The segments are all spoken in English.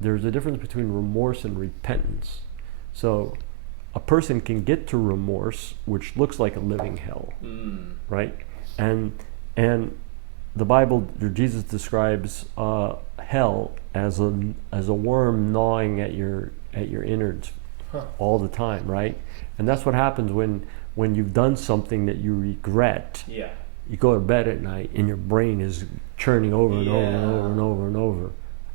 there's a difference between remorse and repentance. So a person can get to remorse, which looks like a living hell, right? And the Bible, or Jesus describes hell as a worm gnawing at your innards all the time, right? And that's what happens when you've done something that you regret. Yeah. You go to bed at night and your brain is churning over and over and over and over and over.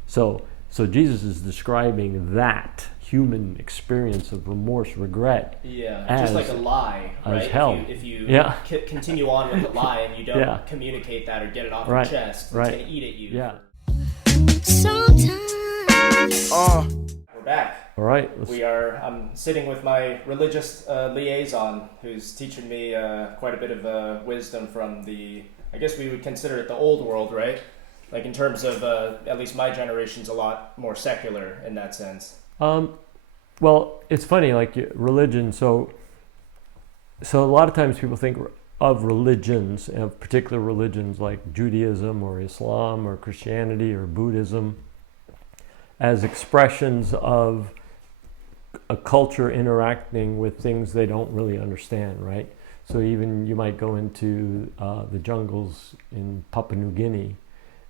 So Jesus is describing that human experience of remorse, regret. Yeah, as, just like a lie, right? As hell. If you yeah. Continue on with the lie and you don't Yeah. communicate that or get it off Right. your chest, it's Right. going to eat at you. Yeah. We're back. All right. I'm sitting with my religious liaison, who's teaching me quite a bit of wisdom from I guess we would consider it the old world, right? Like in terms of, at least my generation's a lot more secular in that sense. Well, it's funny, like religion. So a lot of times people think of religions, of particular religions like Judaism or Islam or Christianity or Buddhism, as expressions of a culture interacting with things they don't really understand, right? So even you might go into the jungles in Papua New Guinea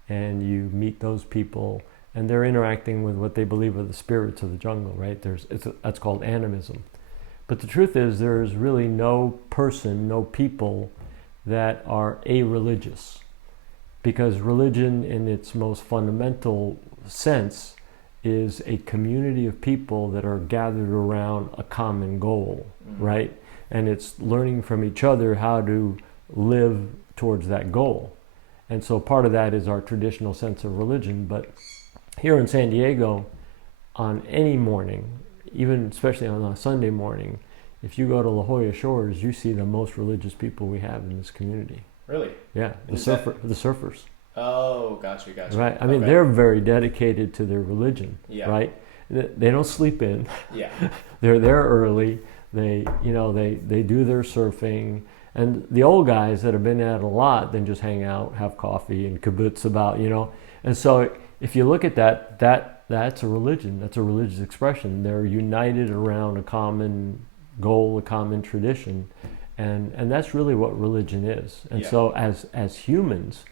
and you meet those people and they're interacting with what they believe are the spirits of the jungle, right? That's called animism. But the truth is there's really no person, no people that are a-religious, because religion in its most fundamental sense is a community of people that are gathered around a common goal, right? And it's learning from each other how to live towards that goal. And so part of that is our traditional sense of religion. But here in San Diego, on any morning, even especially on a Sunday morning, if you go to La Jolla Shores, you see the most religious people we have in this community. Really? Yeah, the surfers. Oh, gotcha. Right. I mean, they're very dedicated to their religion. Yeah. Right. They don't sleep in. Yeah. They're there early. They do their surfing. And the old guys that have been at it a lot, then just hang out, have coffee, and kibbutz about, And so if you look at that's a religion. That's a religious expression. They're united around a common goal, a common tradition, and that's really what religion is. And so as humans,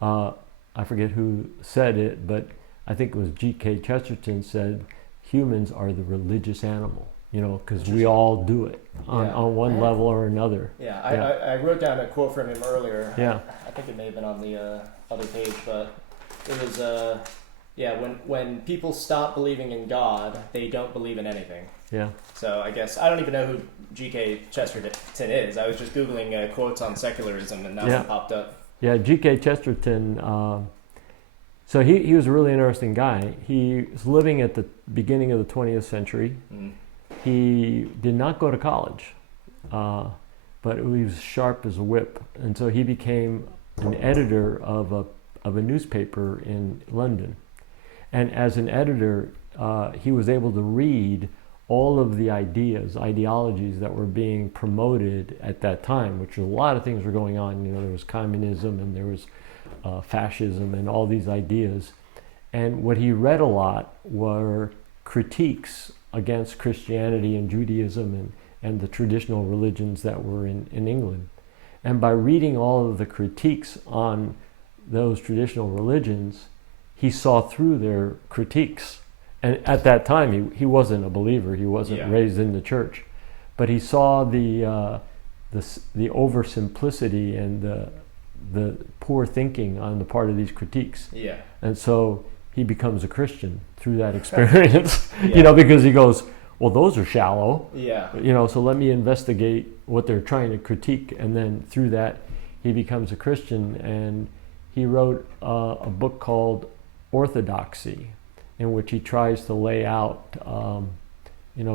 I forget who said it, but I think it was G.K. Chesterton said, humans are the religious animal, because we all do it on one level or another. Yeah, I wrote down a quote from him earlier. Yeah. I think it may have been on the other page, but it was, when people stop believing in God, they don't believe in anything. Yeah. So I guess, I don't even know who G.K. Chesterton is. I was just Googling quotes on secularism, and that one popped up. Yeah, G.K. Chesterton, so he was a really interesting guy. He was living at the beginning of the 20th century. He did not go to college, but he was sharp as a whip. And so he became an editor of a newspaper in London. And as an editor, he was able to read all of the ideologies that were being promoted at that time, which a lot of things were going on. There was communism and there was fascism and all these ideas. And what he read a lot were critiques against Christianity and Judaism and the traditional religions that were in England. And by reading all of the critiques on those traditional religions, he saw through their critiques. And at that time, he wasn't a believer. He wasn't raised in the church, but he saw the oversimplicity and the poor thinking on the part of these critiques. Yeah. And so he becomes a Christian through that experience. Because he goes, well, those are shallow. Yeah. So let me investigate what they're trying to critique, and then through that, he becomes a Christian, and he wrote a book called Orthodoxy, in which he tries to lay out,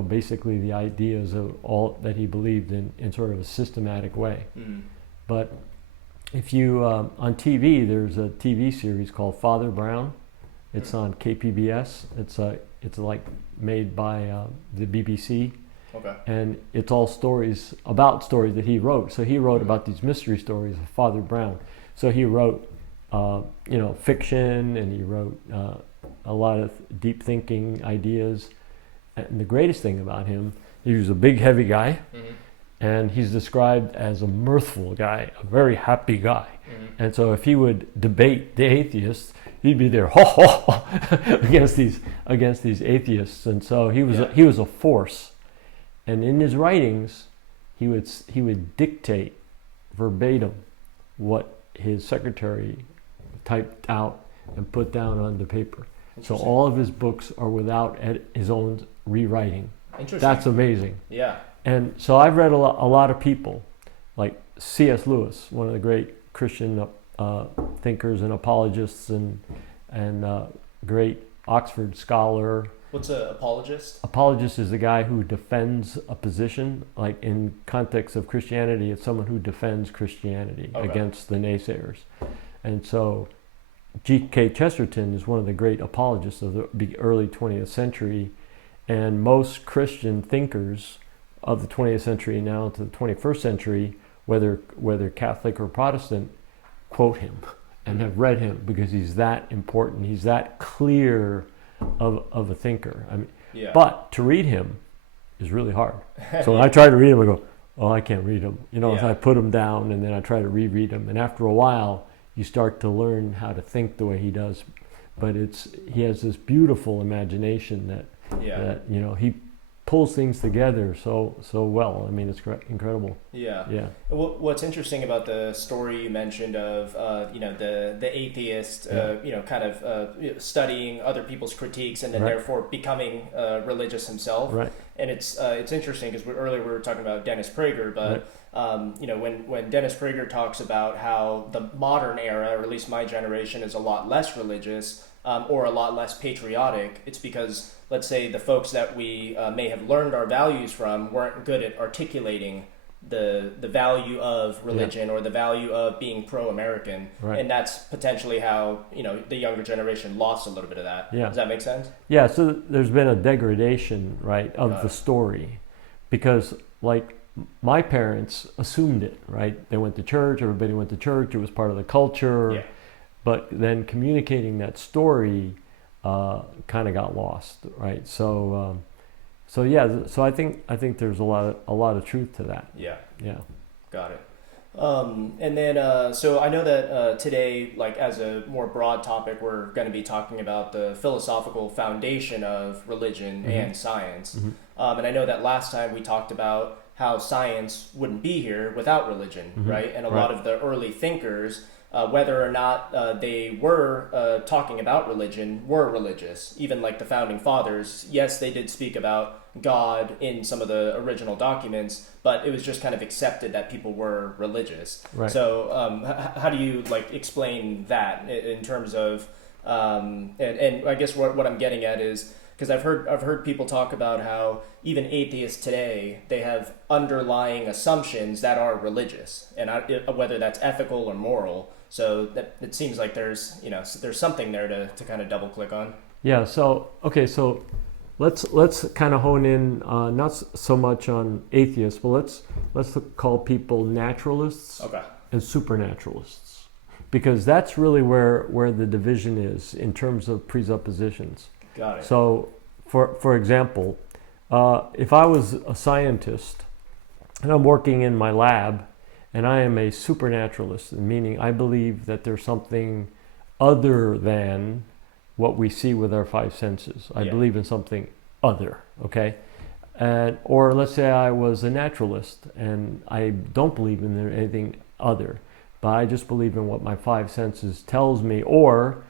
basically the ideas of all that he believed in sort of a systematic way. But if you, on TV, there's a TV series called Father Brown. It's on KPBS. It's like made by the BBC. Okay. And it's all stories that he wrote. So he wrote about these mystery stories of Father Brown. So he wrote, fiction, and he wrote a lot of deep thinking ideas. And the greatest thing about him, he was a big, heavy guy, and he's described as a mirthful guy, a very happy guy. And so if he would debate the atheists, he'd be there against these atheists. And so he was a force. And in his writings, he would dictate verbatim what his secretary typed out and put down on the paper. So all of his books are without his own rewriting. Interesting. That's amazing. Yeah. And so I've read a lot of people, like C.S. Lewis, one of the great Christian thinkers and apologists, and great Oxford scholar. What's an apologist? Apologist is the guy who defends a position. Like in context of Christianity, it's someone who defends Christianity against the naysayers. And so G.K. Chesterton is one of the great apologists of the early 20th century. And most Christian thinkers of the 20th century now to the 21st century, whether Catholic or Protestant, quote him and have read him because he's that important. He's that clear of a thinker. I mean, but to read him is really hard. So when I try to read him, I go, oh, I can't read him. So I put him down and then I try to reread him. And after a while, you start to learn how to think the way he does. But he has this beautiful imagination that he pulls things together so well. I mean, it's incredible. Yeah. What's interesting about the story you mentioned of the atheist kind of studying other people's critiques and then therefore becoming religious himself. Right. And it's interesting because earlier we were talking about Dennis Prager, but when Dennis Prager talks about how the modern era, or at least my generation, is a lot less religious or a lot less patriotic, it's because, let's say, the folks that we may have learned our values from weren't good at articulating the value of religion or the value of being pro-American. Right. And that's potentially how, the younger generation lost a little bit of that. Yeah. Does that make sense? Yeah, so there's been a degradation, right, of the story. Because, like, my parents assumed it, right? They went to church, everybody went to church, it was part of the culture. Yeah. But then communicating that story kind of got lost, right? So I think there's a lot of truth to that. Yeah. Got it. And then, so I know that today, like as a more broad topic, we're going to be talking about the philosophical foundation of religion and science. And I know that last time we talked about how science wouldn't be here without religion, right? And a lot of the early thinkers, whether or not they were talking about religion, were religious. Even like the founding fathers, yes, they did speak about God in some of the original documents, but it was just kind of accepted that people were religious. Right. So how do you like explain that in terms of, and I guess what I'm getting at is, because I've heard people talk about how even atheists today, they have underlying assumptions that are religious, and whether that's ethical or moral. So that it seems like there's something there to kind of double click on. Yeah. So so let's kind of hone in not so much on atheists, but let's call people naturalists and supernaturalists, because that's really where the division is in terms of presuppositions. Got it. So, for example, if I was a scientist and I'm working in my lab and I am a supernaturalist, meaning I believe that there's something other than what we see with our five senses. I believe in something other, okay? Or let's say I was a naturalist and I don't believe in anything other, but I just believe in what my five senses tells me, or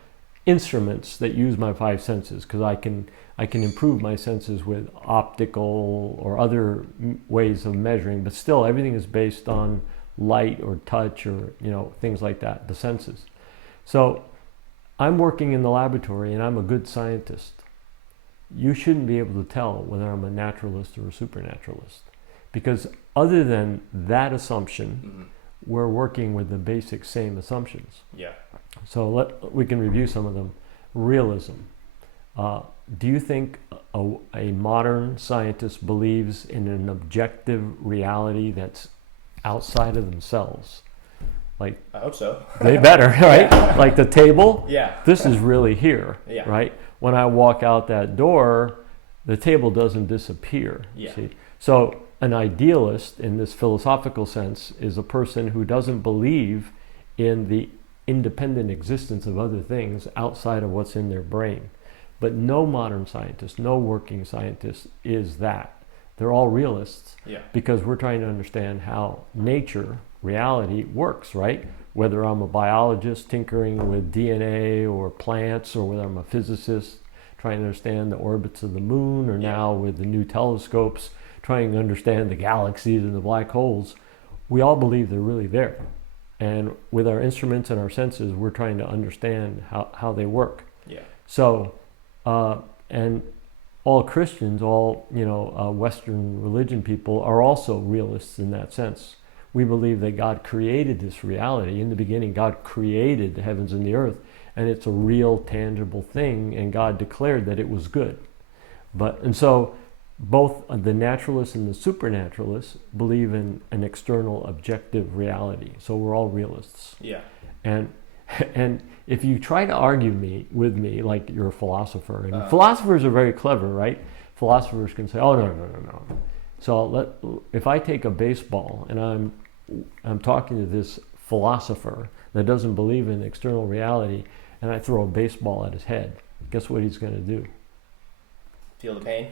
instruments that use my five senses, because I can improve my senses with optical or other ways of measuring, but still everything is based on light or touch or things like that, the senses. So I'm working in the laboratory and I'm a good scientist. You shouldn't be able to tell whether I'm a naturalist or a supernaturalist, because other than that assumption, we're working with the basic same assumptions. Yeah. So we can review some of them. Realism. Do you think a modern scientist believes in an objective reality that's outside of themselves? Like, I hope so. They better, right? Yeah. Like the table. Yeah. This is really here, yeah. right? when I walk out that door, the table doesn't disappear. Yeah. See? So an idealist in this philosophical sense is a person who doesn't believe in the independent existence of other things outside of what's in their brain. But no modern scientist, no working scientist is that. They're all realists, because we're trying to understand how nature, reality works, right? Whether I'm a biologist tinkering with DNA or plants, or whether I'm a physicist trying to understand the orbits of the moon, or now with the new telescopes trying to understand the galaxies and the black holes, we all believe they're really there. And with our instruments and our senses, we're trying to understand how they work. Yeah. So, and all Christians, all Western religion people are also realists in that sense. We believe that God created this reality. In the beginning, God created the heavens and the earth, and it's a real, tangible thing, and God declared that it was good. And so both the naturalists and the supernaturalists believe in an external, objective reality. So we're all realists. Yeah. And if you try to argue with me like you're a philosopher, and philosophers are very clever, right? Philosophers can say, "Oh no." So if I take a baseball and I'm talking to this philosopher that doesn't believe in external reality, and I throw a baseball at his head, guess what he's going to do? Feel the pain?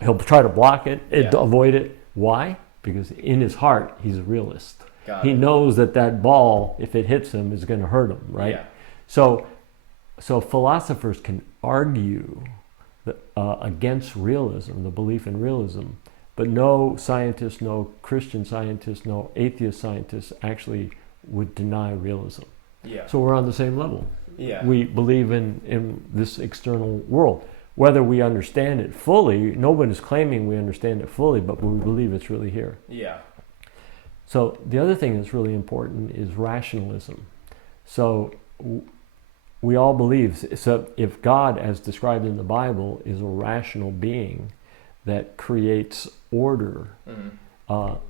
He'll try to block it, avoid it. Why? Because in his heart, he's a realist. He knows that ball, if it hits him, is going to hurt him, right? Yeah. So philosophers can argue against realism, the belief in realism, but no scientist, no Christian scientist, no atheist scientist actually would deny realism. Yeah. So we're on the same level. Yeah. We believe in this external world. Whether we understand it fully, nobody is claiming we understand it fully, but we believe it's really here. Yeah. So the other thing that's really important is rationalism. So we all believe, so if God, as described in the Bible, is a rational being that creates order,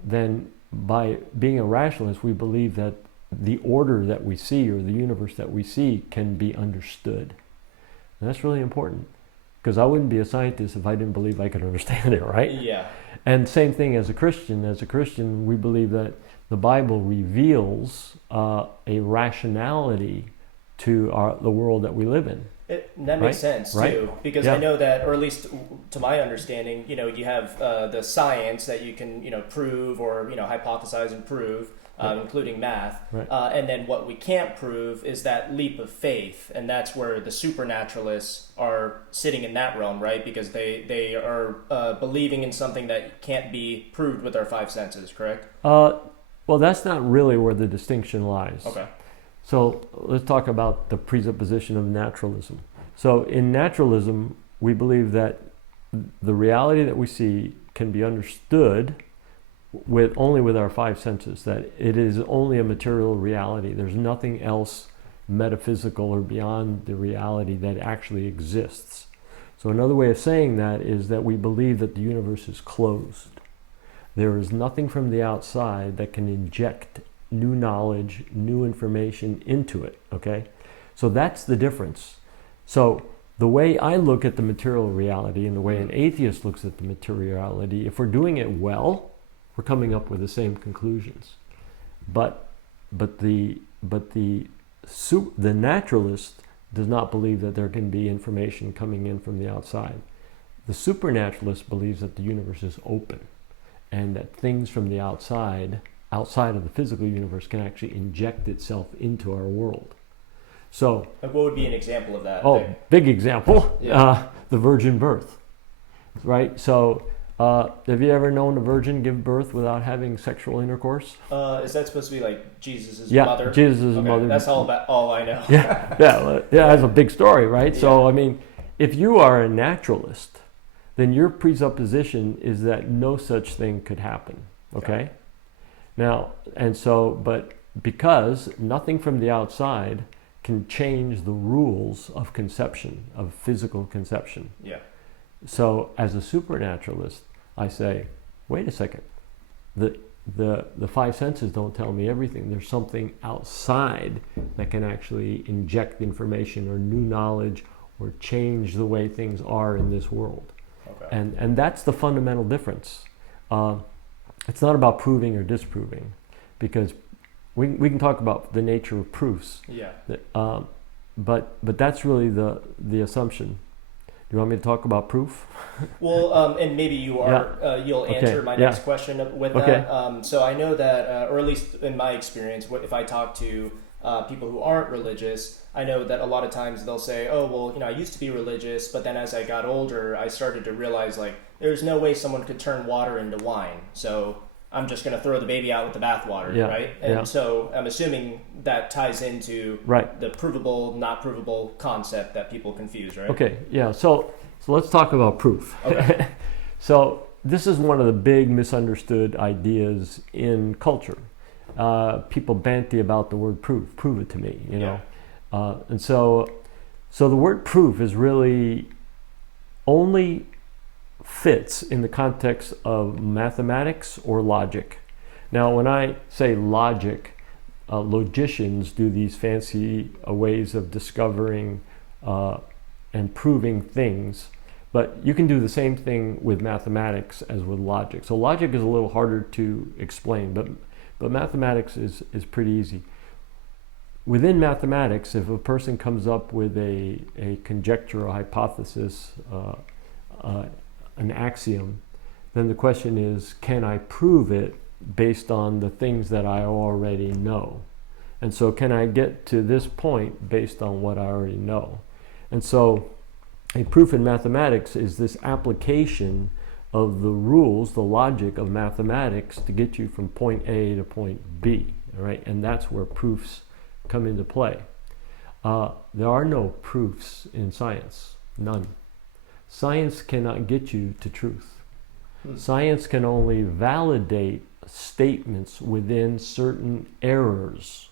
then by being a rationalist, we believe that the order that we see, or the universe that we see, can be understood. And that's really important, because I wouldn't be a scientist if I didn't believe I could understand it, right? Yeah. And same thing as a Christian. As a Christian, we believe that the Bible reveals a rationality to the world that we live in. That makes sense too, because I know that, or at least to my understanding, you have the science that you can, prove or hypothesize and prove, including math, and then what we can't prove is that leap of faith, and that's where the supernaturalists are sitting in that realm, right? Because they are believing in something that can't be proved with our five senses, correct? Well, that's not really where the distinction lies. Okay. So let's talk about the presupposition of naturalism. So in naturalism, we believe that the reality that we see can be understood only with our five senses, that it is only a material reality. There's nothing else metaphysical or beyond the reality that actually exists. So another way of saying that is that we believe that the universe is closed. There is nothing from the outside that can inject new knowledge, new information into it, okay? So that's the difference. So the way I look at the material reality and the way an atheist looks at the materiality, if we're doing it well, we're coming up with the same conclusions. But the naturalist does not believe that there can be information coming in from the outside. The supernaturalist believes that the universe is open, and that things from the outside of the physical universe, can actually inject itself into our world. So, what would be an example of that? Big example, Yeah. The virgin birth, right? So, have you ever known a virgin give birth without having sexual intercourse? Is that supposed to be like Jesus' Yeah, mother? Jesus' mother. That's all I know. That's a big story, right? Yeah. So, I mean, if you are a naturalist, then your presupposition is that no such thing could happen, okay? Now, but because nothing from the outside can change the rules of conception, of physical conception. Yeah. So as a supernaturalist, I say, wait a second, the five senses don't tell me everything. There's something outside that can actually inject information or new knowledge or change the way things are in this world. Okay. And that's the fundamental difference. It's not about proving or disproving, because we can talk about the nature of proofs. Yeah. But that's really the assumption. Do you want me to talk about proof? Well, and maybe you'll answer my next question with that. So I know that, or at least in my experience, if I talk to people who aren't religious, I know that a lot of times they'll say, "Oh, well, I used to be religious, but then as I got older, I started to realize like there's no way someone could turn water into wine. So I'm just going to throw the baby out with the bathwater, right?" And so I'm assuming that ties into the provable, not provable concept that people confuse, right? Okay, yeah. So let's talk about proof. Okay. So this is one of the big misunderstood ideas in culture. People banty about the word proof. Prove it to me, you know. And so the word proof is really only fits in the context of mathematics or logic. Now, when I say logic, logicians do these fancy ways of discovering and proving things, but you can do the same thing with mathematics as with logic. So logic is a little harder to explain, but mathematics is pretty easy. Within mathematics, if a person comes up with a conjecture, a hypothesis, an axiom, then the question is, can I prove it based on the things that I already know? And so can I get to this point based on what I already know? And so a proof in mathematics is this application of the rules, the logic of mathematics to get you from point A to point B, all right? And that's where proofs come into play. There are no proofs in science, none. Science cannot get you to truth. Science can only validate statements within certain errors,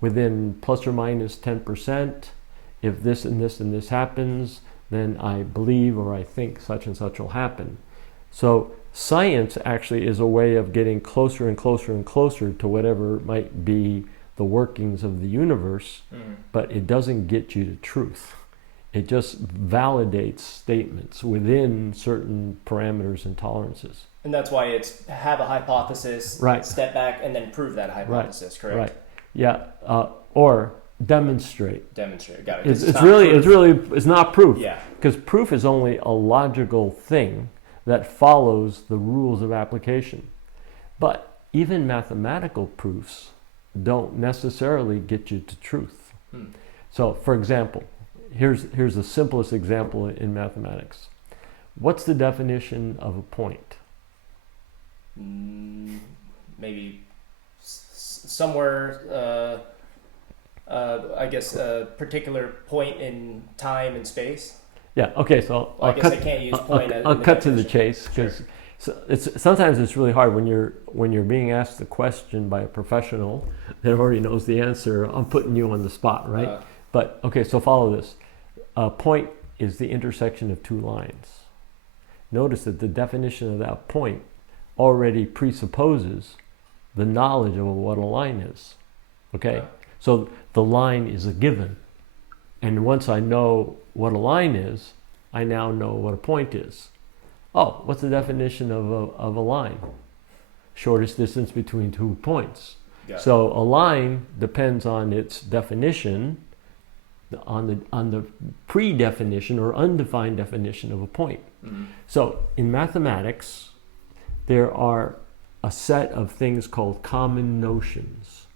within plus or minus 10%. If this and this and this happens, then I believe or I think such and such will happen. So science actually is a way of getting closer and closer and closer to whatever might be the workings of the universe, but it doesn't get you to truth. It just validates statements within certain parameters and tolerances. And that's why it's have a hypothesis, step back, and then prove that hypothesis, correct? Right. Yeah. Or demonstrate. Demonstrate. Got it. It's not proof. Yeah. Because proof is only a logical thing that follows the rules of application. But even mathematical proofs don't necessarily get you to truth. So, for example, here's the simplest example in mathematics. What's the definition of a point? Maybe somewhere, I guess, a particular point in time and space. Yeah. Okay. So I guess I can't use point. I'll cut to the chase, because sometimes it's really hard when you're being asked a question by a professional that already knows the answer. I'm putting you on the spot, right? But okay. So follow this. A point is the intersection of two lines. Notice that the definition of that point already presupposes the knowledge of what a line is. Okay? So the line is a given. And once I know what a line is, I now know what a point is. Oh, what's the definition of a line? Shortest distance between 2 points. So a line depends on its definition, on the pre-definition or undefined definition of a point. So in mathematics, there are a set of things called common notions.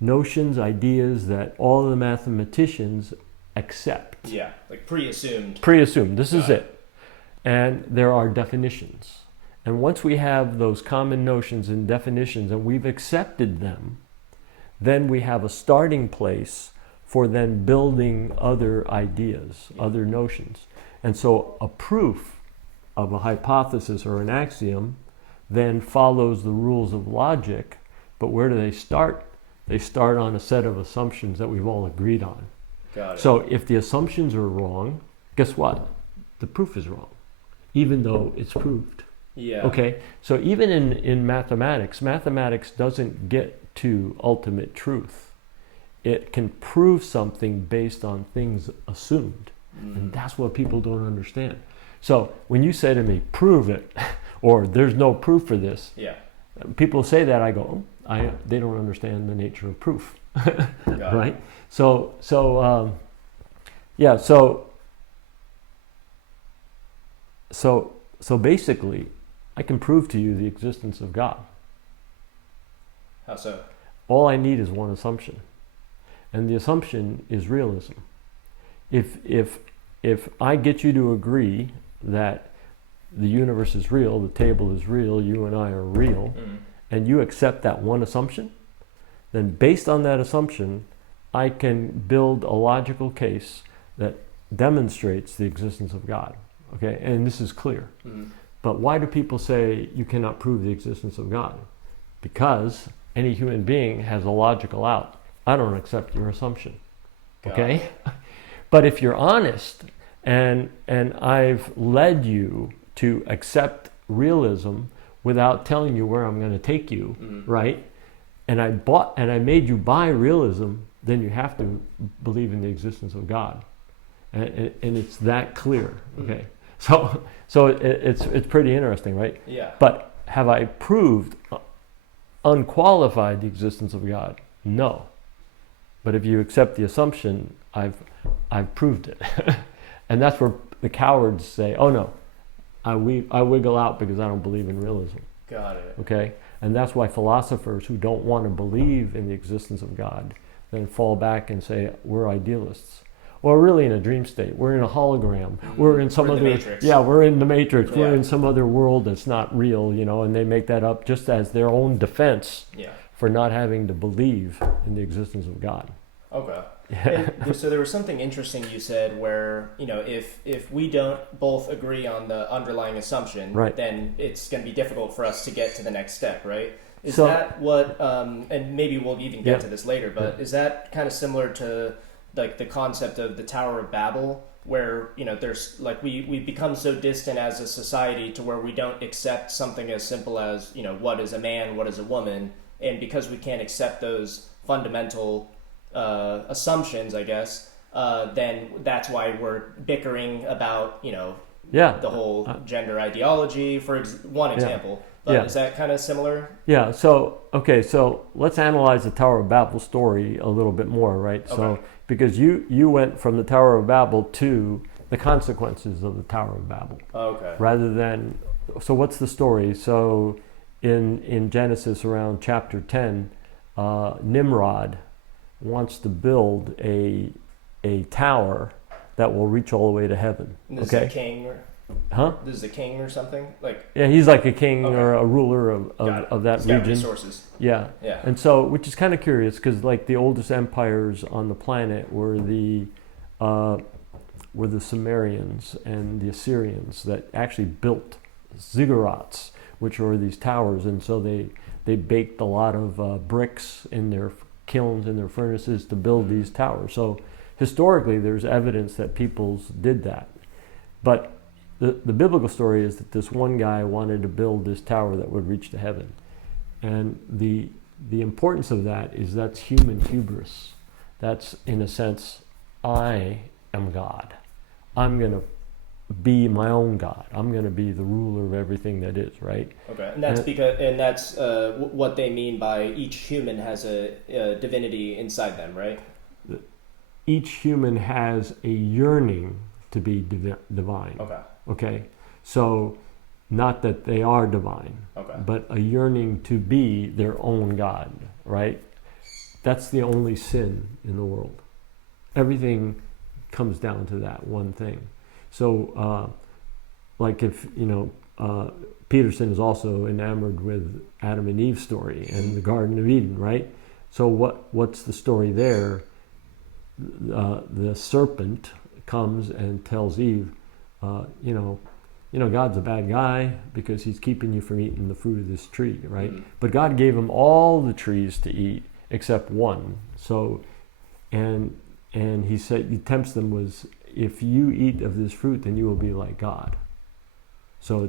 Notions, ideas that all the mathematicians accept. Yeah, like pre-assumed. Pre-assumed, this is it. And there are definitions. And once we have those common notions and definitions and we've accepted them, then we have a starting place for then building other ideas, other notions. And so a proof of a hypothesis or an axiom then follows the rules of logic, but where do they start? They start on a set of assumptions that we've all agreed on. Got it. So if the assumptions are wrong, guess what? The proof is wrong, even though it's proved. Yeah. Okay, so even in mathematics doesn't get to ultimate truth. It can prove something based on things assumed. And that's what people don't understand. So when you say to me, prove it, or there's no proof for this, people say that, I go, they don't understand the nature of proof, right? So basically, I can prove to you the existence of God. How so? All I need is one assumption, and the assumption is realism. If I get you to agree that the universe is real, the table is real, you and I are real, and you accept that one assumption, then based on that assumption, I can build a logical case that demonstrates the existence of God. Okay, and this is clear. But why do people say you cannot prove the existence of God? Because any human being has a logical out. I don't accept your assumption. Okay? But if you're honest, and I've led you to accept realism without telling you where I'm going to take you, right? And I made you buy realism, then you have to believe in the existence of God. And it's that clear. Okay? So it's pretty interesting, right? Yeah. But have I proved unqualified the existence of God? No. But if you accept the assumption, I've proved it. And that's where the cowards say, oh no, I wiggle out because I don't believe in realism. Got it. Okay? And that's why philosophers who don't want to believe in the existence of God then fall back and say, we're idealists. Well, we're really in a dream state. We're in a hologram. We're in some other... Matrix. Yeah, we're in the Matrix. Yeah. We're in some other world that's not real, and they make that up just as their own defense for not having to believe in the existence of God. Okay. And so there was something interesting you said where, if we don't both agree on the underlying assumption, then it's going to be difficult for us to get to the next step, right? Is that what, and maybe we'll even get to this later, but is that kind of similar to like the concept of the Tower of Babel, where, there's like, we become so distant as a society to where we don't accept something as simple as, what is a man, what is a woman, and because we can't accept those fundamental assumptions, I guess, then that's why we're bickering about, the whole gender ideology, for one example. But is that kind of similar? Yeah. So let's analyze the Tower of Babel story a little bit more, right? Okay. So because you went from the Tower of Babel to the consequences of the Tower of Babel. Okay. Rather than, so what's the story? So in Genesis around chapter 10, Nimrod wants to build a tower that will reach all the way to heaven. And this is a king, This is a king or something, he's like a king or a ruler of that He's region. got resources. Yeah. And so, which is kind of curious because like the oldest empires on the planet were the Sumerians and the Assyrians that actually built ziggurats, which were these towers, and so they baked a lot of bricks in their kilns in their furnaces to build these towers. So historically there's evidence that peoples did that. But the biblical story is that this one guy wanted to build this tower that would reach to heaven. And the importance of that is that's human hubris. That's, in a sense, I am God. I'm going to be my own God. I'm going to be the ruler of everything that is, right? Okay, and that's what they mean by each human has a divinity inside them, right? Each human has a yearning to be divine. Okay. So, not that they are divine, but a yearning to be their own God, right? That's the only sin in the world. Everything comes down to that one thing. So, like if, Peterson is also enamored with Adam and Eve's story and the Garden of Eden, right? So what's the story there? The serpent comes and tells Eve, God's a bad guy because he's keeping you from eating the fruit of this tree, right? But God gave him all the trees to eat except one. So, and he said, he tempts them was, if you eat of this fruit, then you will be like God. So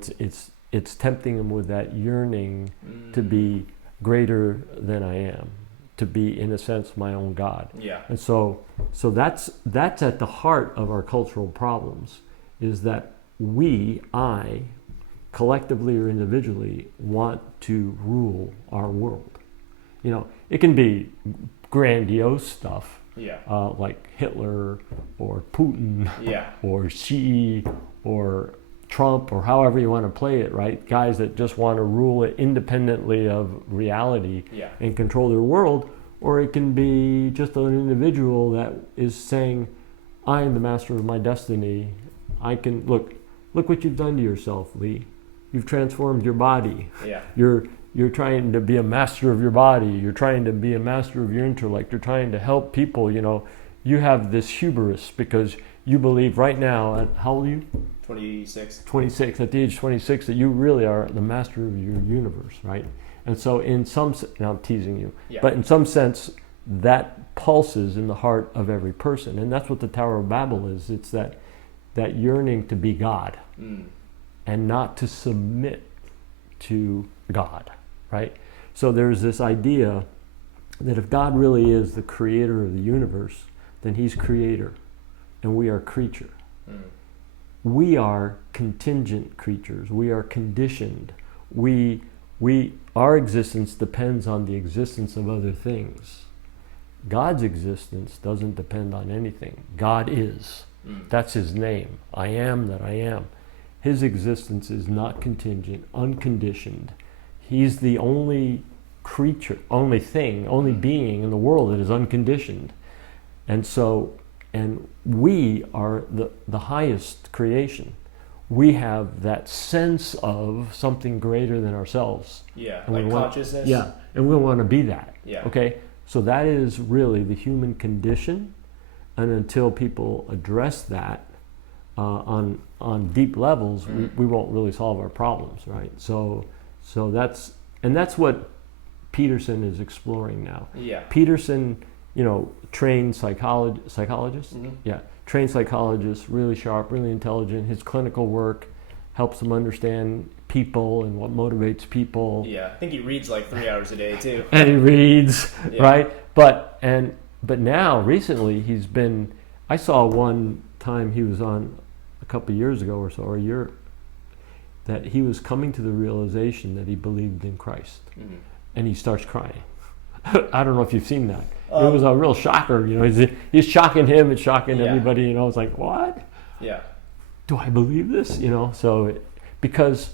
it's tempting them with that yearning to be greater than I am, to be, in a sense, my own God. Yeah. And so that's at the heart of our cultural problems, is that I, collectively or individually, want to rule our world. You know, it can be grandiose stuff, Yeah. like Hitler or Putin Yeah. or Xi or Trump, or however you want to play it, right? Guys that just want to rule it independently of reality Yeah. and control their world. Or it can be just an individual that is saying, I am the master of my destiny. I can, look what you've done to yourself, Lee. You've transformed your body. Yeah. You're trying to be a master of your body. You're trying to be a master of your intellect. You're trying to help people. You know, you have this hubris because you believe right now, at how old are you? 26. 26, at the age of 26, that you really are the master of your universe, right? And so in some, now I'm teasing you, Yeah. but in some sense, that pulses in the heart of every person. And that's what the Tower of Babel is. It's that yearning to be God and not to submit to God, right? So there's this idea that if God really is the creator of the universe, then he's creator and we are creature. We are contingent creatures. We are conditioned. Our existence depends on the existence of other things. God's existence doesn't depend on anything. God is. That's his name. I am that I am. His existence is not contingent, unconditioned. He's the only creature, only thing, only being in the world that is unconditioned. And we are the highest creation. We have that sense of something greater than ourselves. Yeah, and like consciousness. Yeah, and we want to be that. Yeah. Okay, so that is really the human condition, and until people address that on deep levels, we won't really solve our problems, right? So that's what Peterson is exploring now. Yeah. Peterson, trained psychologist. Yeah, trained psychologist, really sharp, really intelligent. His clinical work helps him understand people and what motivates people. Yeah, I think he reads like 3 hours a day too. And he reads, Yeah. right? But now recently I saw one time he was on a couple of years ago or so, or a year, that he was coming to the realization that he believed in Christ. And he starts crying. I don't know if you've seen that. It was a real shocker, he's shocking him, it's shocking everybody, it's like, what? Yeah. Do I believe this? Because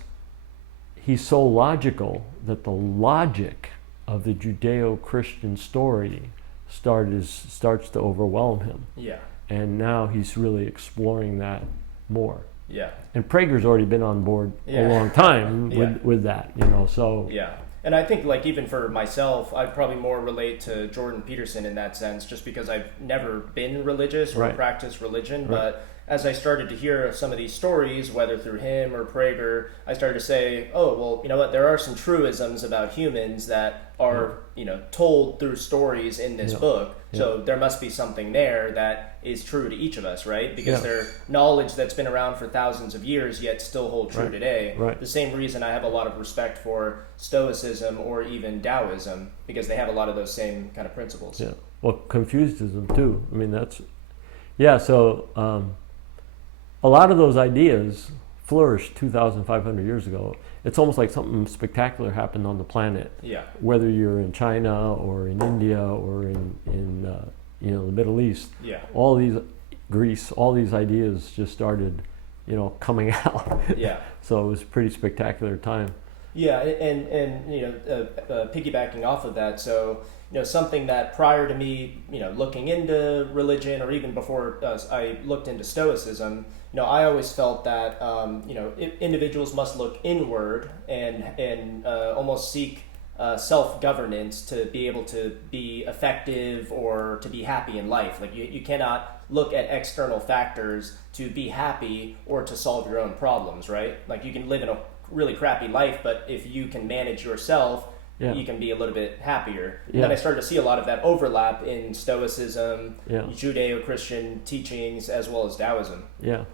he's so logical that the logic of the Judeo-Christian story starts to overwhelm him. Yeah. And now he's really exploring that more. Yeah. And Prager's already been on board a long time with that, so. Yeah. And I think, like, even for myself, I'd probably more relate to Jordan Peterson in that sense, just because I've never been religious or practiced religion. Right. But as I started to hear some of these stories, whether through him or Prager, I started to say, oh, well, you know what, there are some truisms about humans that are, told through stories in this book. So there must be something there that is true to each of us, right? Because they're knowledge that's been around for thousands of years, yet still hold true today. Right. The same reason I have a lot of respect for Stoicism or even Taoism, because they have a lot of those same kind of principles. Yeah. Well, Confucianism too. I mean, so a lot of those ideas flourished 2,500 years ago. It's almost like something spectacular happened on the planet. Yeah. Whether you're in China or in India or in the Middle East. Yeah. Greece, all these ideas just started, coming out. Yeah. So it was a pretty spectacular time. Yeah, and piggybacking off of that, so something that prior to me, looking into religion, or even before I looked into Stoicism, I always felt that individuals must look inward and almost seek self-governance to be able to be effective or to be happy in life. Like you cannot look at external factors to be happy or to solve your own problems, right? Like you can live in a really crappy life, but if you can manage yourself, you can be a little bit happier. And then I started to see a lot of that overlap in Stoicism, Judeo-Christian teachings, as well as Taoism. Yeah.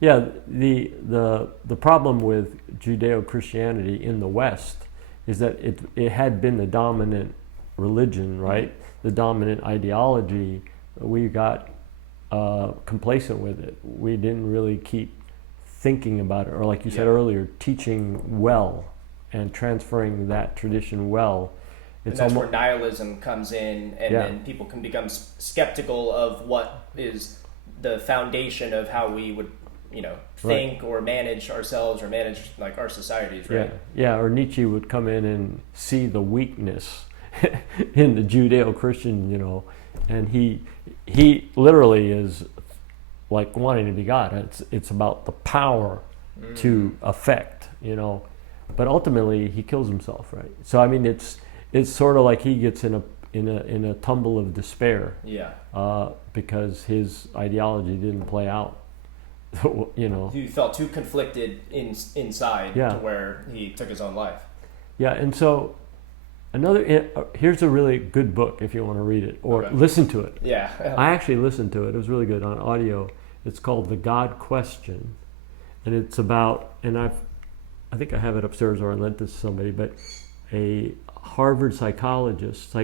Yeah, the problem with Judeo-Christianity in the West is that it had been the dominant religion, right? The dominant ideology, we got complacent with it. We didn't really keep thinking about it, or like you said earlier, teaching well and transferring that tradition well. And that's where nihilism comes in, and then people can become skeptical of what is the foundation of how we would, think or manage ourselves or manage like our societies, right? Yeah. Or Nietzsche would come in and see the weakness in the Judeo-Christian, and he literally is like wanting to be God. It's about the power to affect, but ultimately he kills himself, right? So I mean, it's sort of like he gets in a tumble of despair, because his ideology didn't play out. He felt too conflicted inside to where he took his own life. Yeah, and so here's a really good book if you want to read it or listen to it. Yeah. I actually listened to it. It was really good on audio. It's called The God Question, and it's about, and I think I have it upstairs or I lent this to somebody, but a Harvard psychologist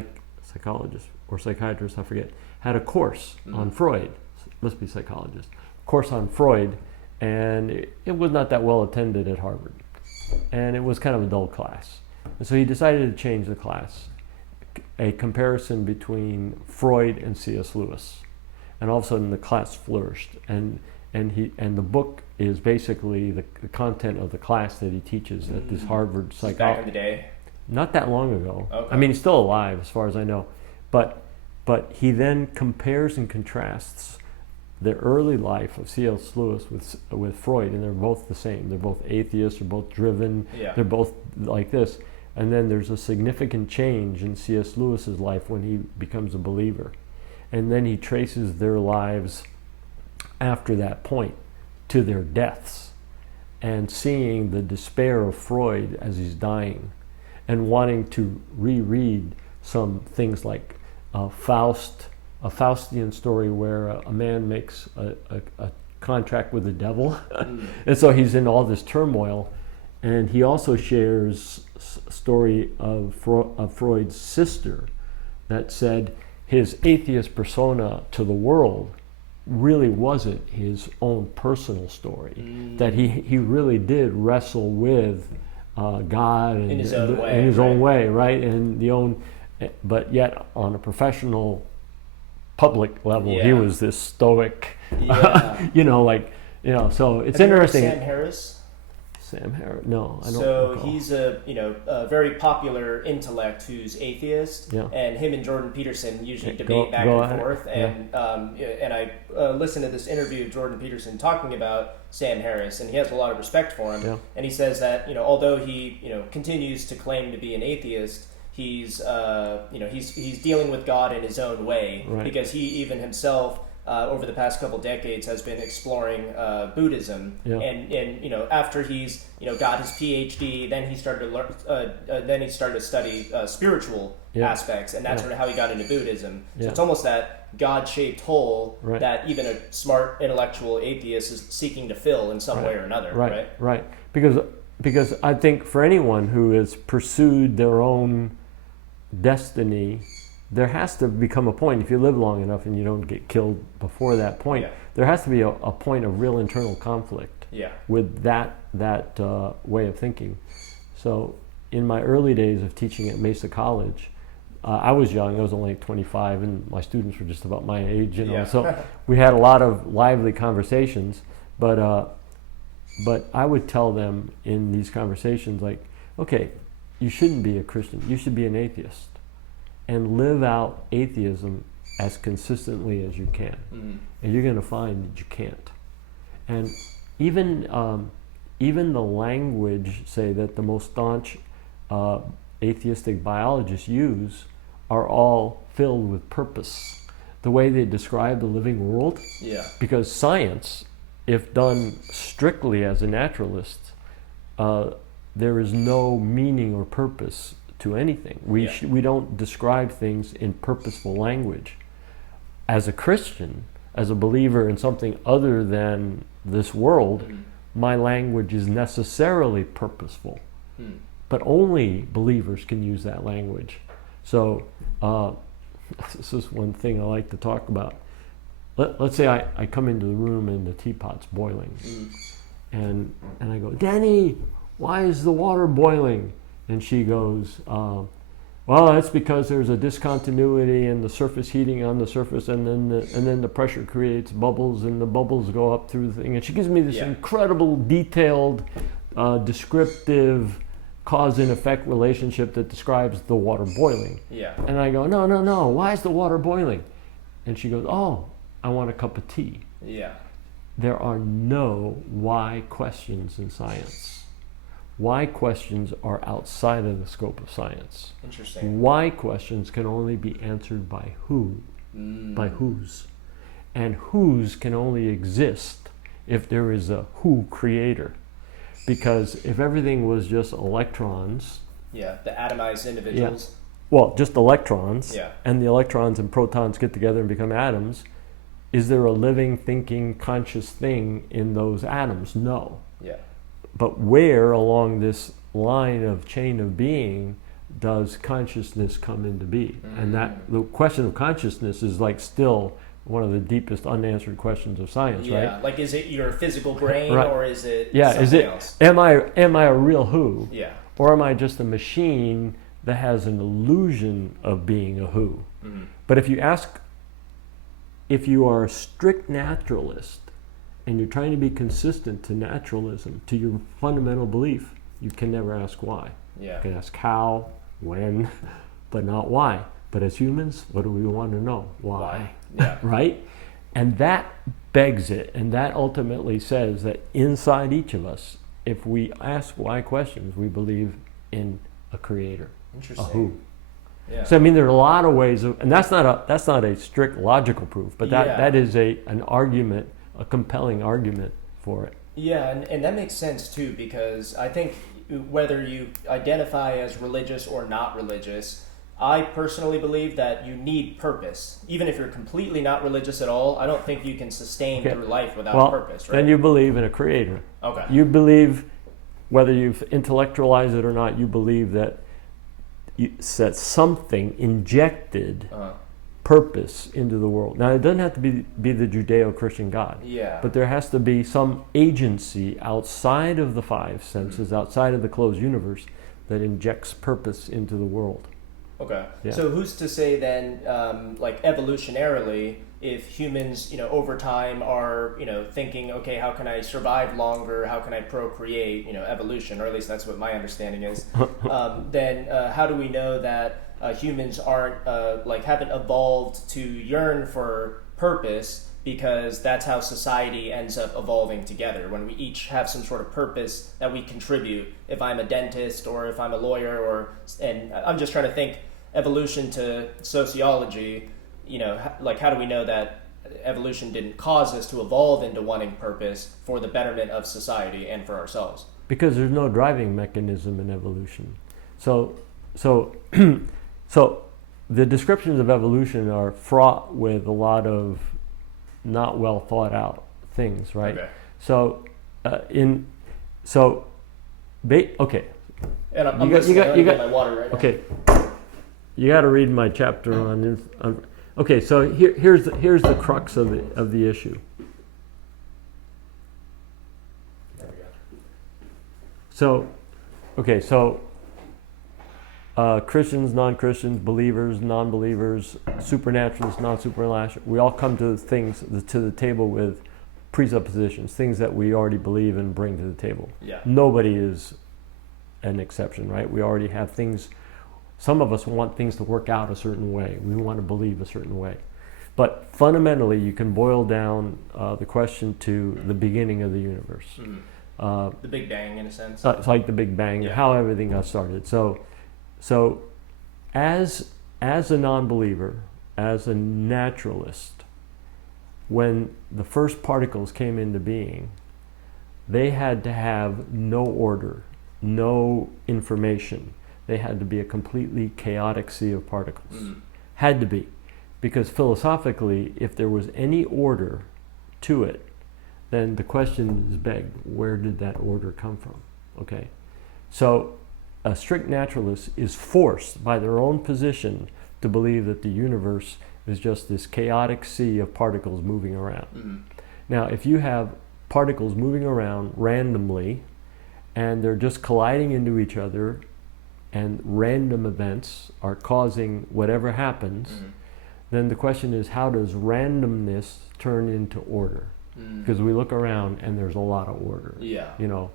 or psychiatrist, I forget, had a course on Freud. Must be psychologist. Course on Freud, and it was not that well attended at Harvard, and it was kind of a dull class. And so he decided to change the class, a comparison between Freud and C.S. Lewis, and all of a sudden the class flourished. And the book is basically the content of the class that he teaches at this Harvard psychology. Back in the day. Not that long ago. Okay. I mean, he's still alive as far as I know, but he then compares and contrasts the early life of C.S. Lewis with Freud, and they're both the same. They're both atheists. They're both driven. Yeah. They're both like this. And then there's a significant change in C.S. Lewis's life when he becomes a believer, and then he traces their lives after that point to their deaths, and seeing the despair of Freud as he's dying, and wanting to reread some things like Faust. A Faustian story where a man makes a contract with the devil. And so he's in all this turmoil. And he also shares a story of Freud's sister that said his atheist persona to the world really wasn't his own personal story. That he really did wrestle with God and in his own way, right? And but yet on a professional public level, he was this stoic, so it's interesting. Sam Harris? Sam Harris? No, I don't So recall. he's a very popular intellect who's atheist, and him and Jordan Peterson usually debate back and forth. And I listened to this interview of Jordan Peterson talking about Sam Harris, and he has a lot of respect for him. Yeah. And he says that although he continues to claim to be an atheist, he's dealing with God in his own way, because he even himself over the past couple decades has been exploring Buddhism, and after he's got his PhD, then he started to study spiritual aspects, and that's sort of how he got into Buddhism. So it's almost that God-shaped hole that even a smart intellectual atheist is seeking to fill in some way or another. Right. Because I think for anyone who has pursued their own destiny, there has to become a point, if you live long enough and you don't get killed before that point, there has to be a point of real internal conflict with that way of thinking. So in my early days of teaching at Mesa College, I was young, I was only 25, and my students were just about my age, so we had a lot of lively conversations, but I would tell them in these conversations, like, okay, you shouldn't be a Christian, you should be an atheist, and live out atheism as consistently as you can. And you're going to find that you can't. And even the language, say, that the most staunch atheistic biologists use are all filled with purpose. The way they describe the living world. Because science, if done strictly as a naturalist, there is no meaning or purpose to anything. We don't describe things in purposeful language. As a Christian, as a believer in something other than this world, my language is necessarily purposeful. But only believers can use that language. So this is one thing I like to talk about. Let's say I come into the room and the teapot's boiling. And I go, Danny, why is the water boiling? And she goes, well, that's because there's a discontinuity in the surface heating on the surface, and then the pressure creates bubbles, and the bubbles go up through the thing. And she gives me this incredible, detailed, descriptive cause and effect relationship that describes the water boiling. Yeah. And I go, no, why is the water boiling? And she goes, oh, I want a cup of tea. Yeah. There are no why questions in science. Why questions are outside of the scope of science. Interesting. Why questions can only be answered by who, by whose. And whose can only exist if there is a who creator. Because if everything was just electrons. Yeah, the atomized individuals. Well, just electrons. Yeah. And the electrons and protons get together and become atoms. Is there a living, thinking, conscious thing in those atoms? No. Yeah. But where along this line of chain of being does consciousness come into being? And that the question of consciousness is like still one of the deepest unanswered questions of science, right? Yeah, like is it your physical brain Right. or is it Yeah, something else? am I a real who? Yeah. Or am I just a machine that has an illusion of being a who? But if you are a strict naturalist and you're trying to be consistent to naturalism, to your fundamental belief, you can never ask why. Yeah. You can ask how, when, but not why. But as humans, what do we want to know? Why? Yeah. Right? And that begs it, and that ultimately says that inside each of us, if we ask why questions, we believe in a creator, Interesting. a who. Yeah. So I mean, there are a lot of ways of, and that's not a strict logical proof, but that is an argument, a compelling argument for it. Yeah, and that makes sense too, because I think whether you identify as religious or not religious, I personally believe that you need purpose. Even if you're completely not religious at all, I don't think you can sustain through life without purpose, right? Then you believe in a creator. Okay. You believe, whether you've intellectualized it or not, you believe that something injected purpose into the world. Now, it doesn't have to be the Judeo-Christian God. Yeah. But there has to be some agency outside of the five senses, outside of the closed universe, that injects purpose into the world. Okay. Yeah. So who's to say then, like evolutionarily, if humans, over time are, thinking, okay, how can I survive longer? How can I procreate? Evolution, or at least that's what my understanding is. Then how do we know that humans aren't haven't evolved to yearn for purpose? Because that's how society ends up evolving together, when we each have some sort of purpose that we contribute. If I'm a dentist or if I'm a lawyer, and I'm just trying to think evolution to sociology, how do we know that evolution didn't cause us to evolve into wanting purpose for the betterment of society and for ourselves? Because there's no driving mechanism in evolution. So the descriptions of evolution are fraught with a lot of not well thought out things, right? Okay. Okay. And I'm get my water right now. Okay. You got to read my chapter on. Okay, so here's the crux of the issue. There we go. So Christians, non-Christians, believers, non-believers, supernaturalists, non-supernaturalists, we all come to the table with presuppositions, things that we already believe and bring to the table. Yeah. Nobody is an exception, right? We already have things. Some of us want things to work out a certain way. We want to believe a certain way. But fundamentally, you can boil down the question to the beginning of the universe. The Big Bang, in a sense. It's like the Big Bang, how everything got started. So as a non-believer, as a naturalist, when the first particles came into being, they had to have no order, no information. They had to be a completely chaotic sea of particles. Had to be. Because philosophically, if there was any order to it, then the question is begged, where did that order come from? Okay? So a strict naturalist is forced by their own position to believe that the universe is just this chaotic sea of particles moving around. Mm-hmm. Now, if you have particles moving around randomly and they're just colliding into each other and random events are causing whatever happens, then the question is, how does randomness turn into order? Because we look around and there's a lot of order. Yeah. You know,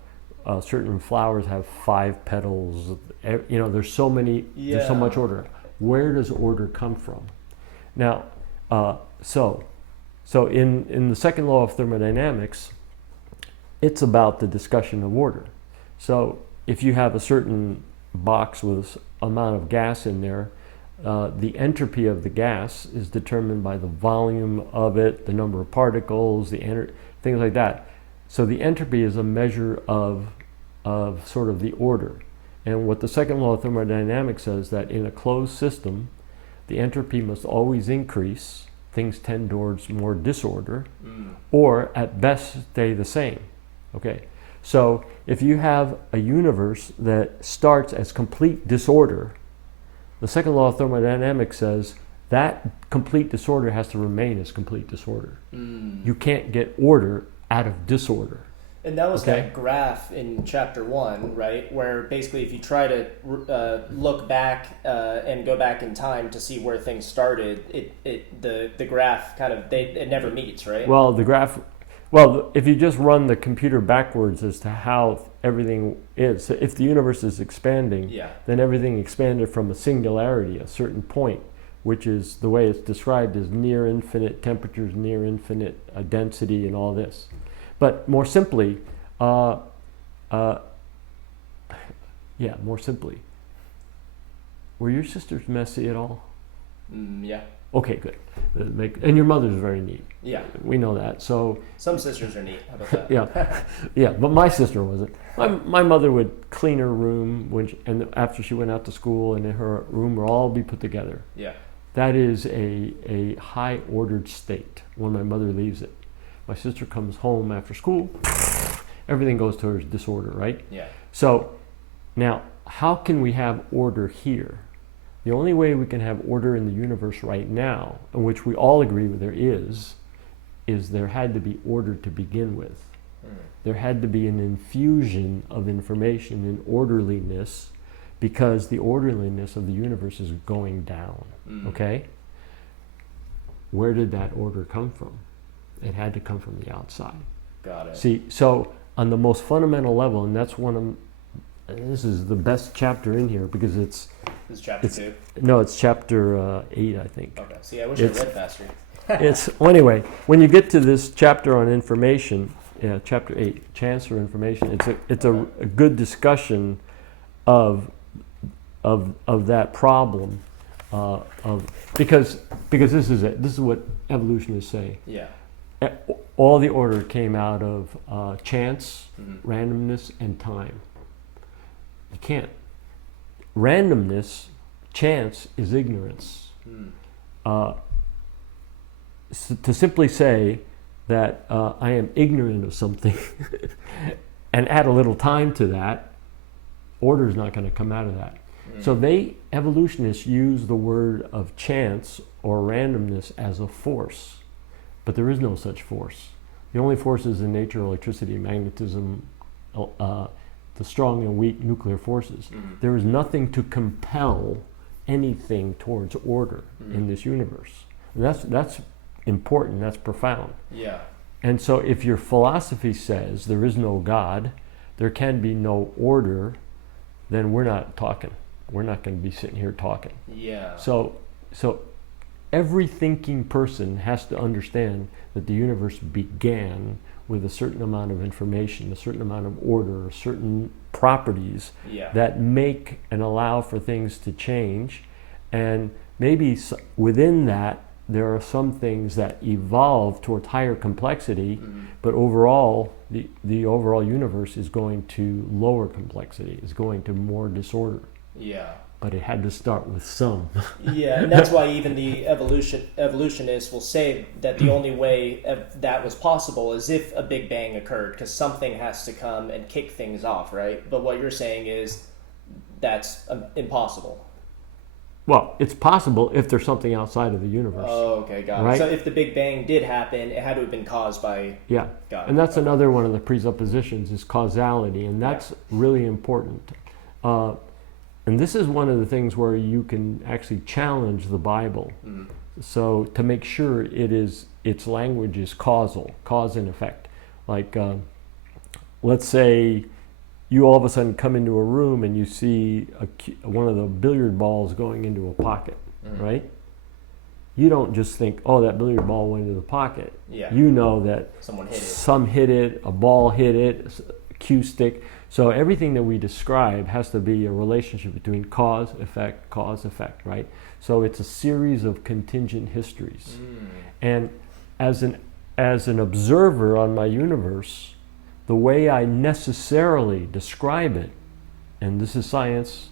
certain flowers have 5 petals. You know, there's so many, there's so much order. Where does order come from? Now, so in the second law of thermodynamics, it's about the discussion of order. So if you have a certain box with amount of gas in there, the entropy of the gas is determined by the volume of it, the number of particles, things like that. So the entropy is a measure of sort of the order. And what the second law of thermodynamics says, that in a closed system, the entropy must always increase. Things tend towards more disorder, or at best stay the same. Okay, so if you have a universe that starts as complete disorder, the second law of thermodynamics says that complete disorder has to remain as complete disorder. You can't get order out of disorder. And that was that graph in chapter 1, right? Where basically if you try to look back and go back in time to see where things started, the graph kind of, it never meets, right? Well, the graph, well, if you just run the computer backwards as to how everything is, so if the universe is expanding, then everything expanded from a singularity, a certain point, which is the way it's described as near infinite temperatures, near infinite density and all this. But more simply, more simply, were your sisters messy at all? Yeah. Okay, good. And your mother's very neat. Yeah. We know that. So some sisters are neat. How about that? yeah, but my sister wasn't. My mother would clean her room and after she went out to school, and her room would all be put together. Yeah. That is a high ordered state when my mother leaves it. My sister comes home after school, everything goes towards disorder, right? Yeah. So now, how can we have order here? The only way we can have order in the universe right now, in which we all agree there is there had to be order to begin with. There had to be an infusion of information and orderliness, because the orderliness of the universe is going down, okay? Where did that order come from? It had to come from the outside. Got it. See, so on the most fundamental level, and that's this is the best chapter in here, because This is chapter 2? No, it's chapter 8, I think. Okay, see, I wish I read faster. Well, anyway, when you get to this chapter on information, chapter 8, chance or information, it's a good discussion of that problem, because this is it. This is what evolutionists say. Yeah. All the order came out of chance, randomness, and time. You can't. Randomness, chance, is ignorance. So to simply say that I am ignorant of something and add a little time to that, order is not going to come out of that. So evolutionists use the word of chance or randomness as a force. But there is no such force. The only forces in nature are electricity, magnetism, the strong and weak nuclear forces. There is nothing to compel anything towards order in this universe. And that's important, that's profound. Yeah. And so if your philosophy says there is no God, there can be no order, then we're not talking. We're not going to be sitting here talking. Yeah. So every thinking person has to understand that the universe began with a certain amount of information, a certain amount of order, certain properties that make and allow for things to change. And maybe within that, there are some things that evolve towards higher complexity, but overall, the overall universe is going to lower complexity, is going to more disorder. Yeah. But it had to start with some. Yeah, and that's why even the evolutionists will say that the only way that was possible is if a Big Bang occurred, because something has to come and kick things off, right? But what you're saying is that's impossible. Well, it's possible if there's something outside of the universe. Oh, okay, got right? it. So if the Big Bang did happen, it had to have been caused by... Yeah, Got it. and that's Okay. another one of the presuppositions is causality, and that's really important. And this is one of the things where you can actually challenge the Bible. Mm. So to make sure its language is causal, cause and effect. Like, let's say you all of a sudden come into a room and you see one of the billiard balls going into a pocket, right? You don't just think, oh, that billiard ball went into the pocket. Yeah. You know that Someone hit it. some hit it, a ball hit it, a cue stick. So everything that we describe has to be a relationship between cause, effect, right? So it's a series of contingent histories. And as an observer on my universe, the way I necessarily describe it, and this is science,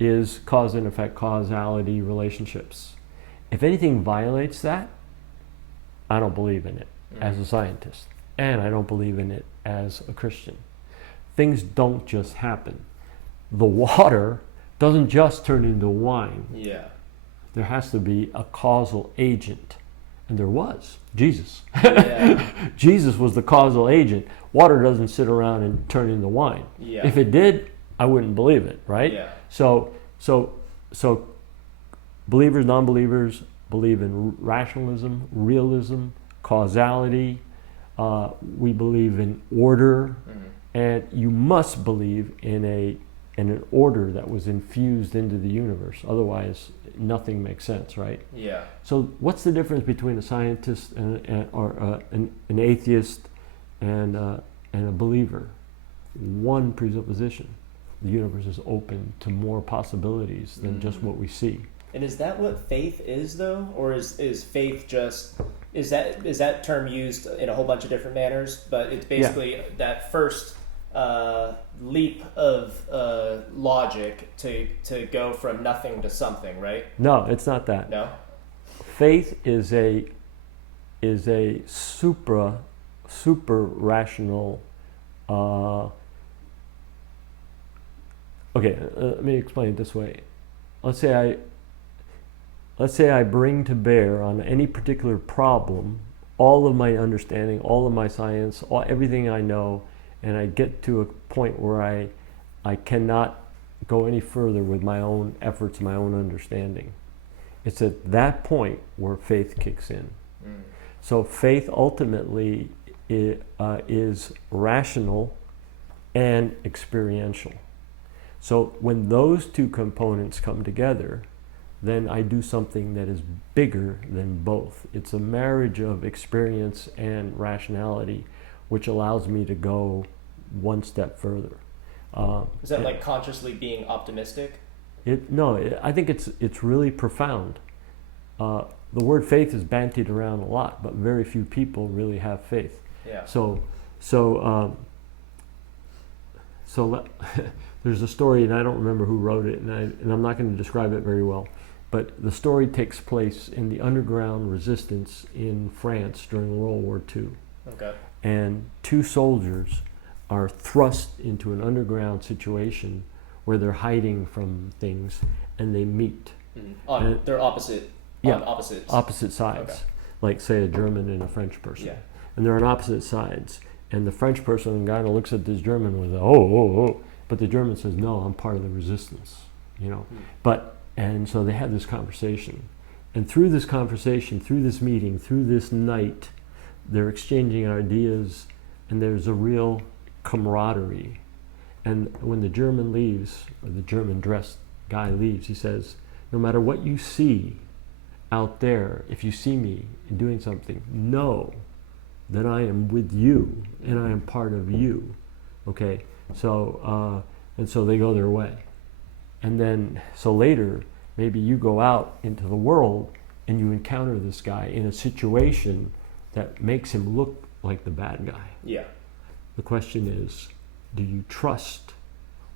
is cause and effect, causality, relationships. If anything violates that, I don't believe in it as a scientist, and I don't believe in it as a Christian. Things don't just happen. The water doesn't just turn into wine. Yeah. There has to be a causal agent. And there was. Jesus. Yeah. Jesus was the causal agent. Water doesn't sit around and turn into wine. Yeah. If it did, I wouldn't believe it, right? Yeah. So believers, non-believers believe in rationalism, realism, causality. We believe in order. And you must believe in an order that was infused into the universe. Otherwise, nothing makes sense, right? Yeah. So what's the difference between a scientist or an atheist and a believer? One presupposition. The universe is open to more possibilities than just what we see. And is that what faith is, though? Or is faith just... Is that term used in a whole bunch of different manners? But it's basically that first leap of logic to go from nothing to something, right? No, it's not that. No? Faith is a super rational. Okay, let me explain it this way. Let's say I bring to bear on any particular problem all of my understanding, all of my science, everything I know, and I get to a point where I cannot go any further with my own efforts, my own understanding. It's at that point where faith kicks in. So faith ultimately is rational and experiential. So when those two components come together, then I do something that is bigger than both. It's a marriage of experience and rationality, which allows me to go one step further. Is that like consciously being optimistic? I think it's really profound. The word faith is bandied around a lot, but very few people really have faith. Yeah. So there's a story, and I don't remember who wrote it, and I'm not going to describe it very well. But the story takes place in the underground resistance in France during World War II. Okay. And two soldiers are thrust into an underground situation where they're hiding from things, and they meet. They're opposite. Yeah, on opposites. Opposite sides. Okay. Like, say, a German and a French person. Yeah. And they're on opposite sides. And the French person kind of looks at this German with oh. But the German says, no, I'm part of the resistance, you know. And so they have this conversation. And through this conversation, through this meeting, through this night, they're exchanging ideas, and there's a real camaraderie. And when the German leaves, or the German-dressed guy leaves, he says, no matter what you see out there, if you see me doing something, know that I am with you, and I am part of you, okay? So, and so they go their way. And then, so later, maybe you go out into the world and you encounter this guy in a situation that makes him look like the bad guy. Yeah. The question is, do you trust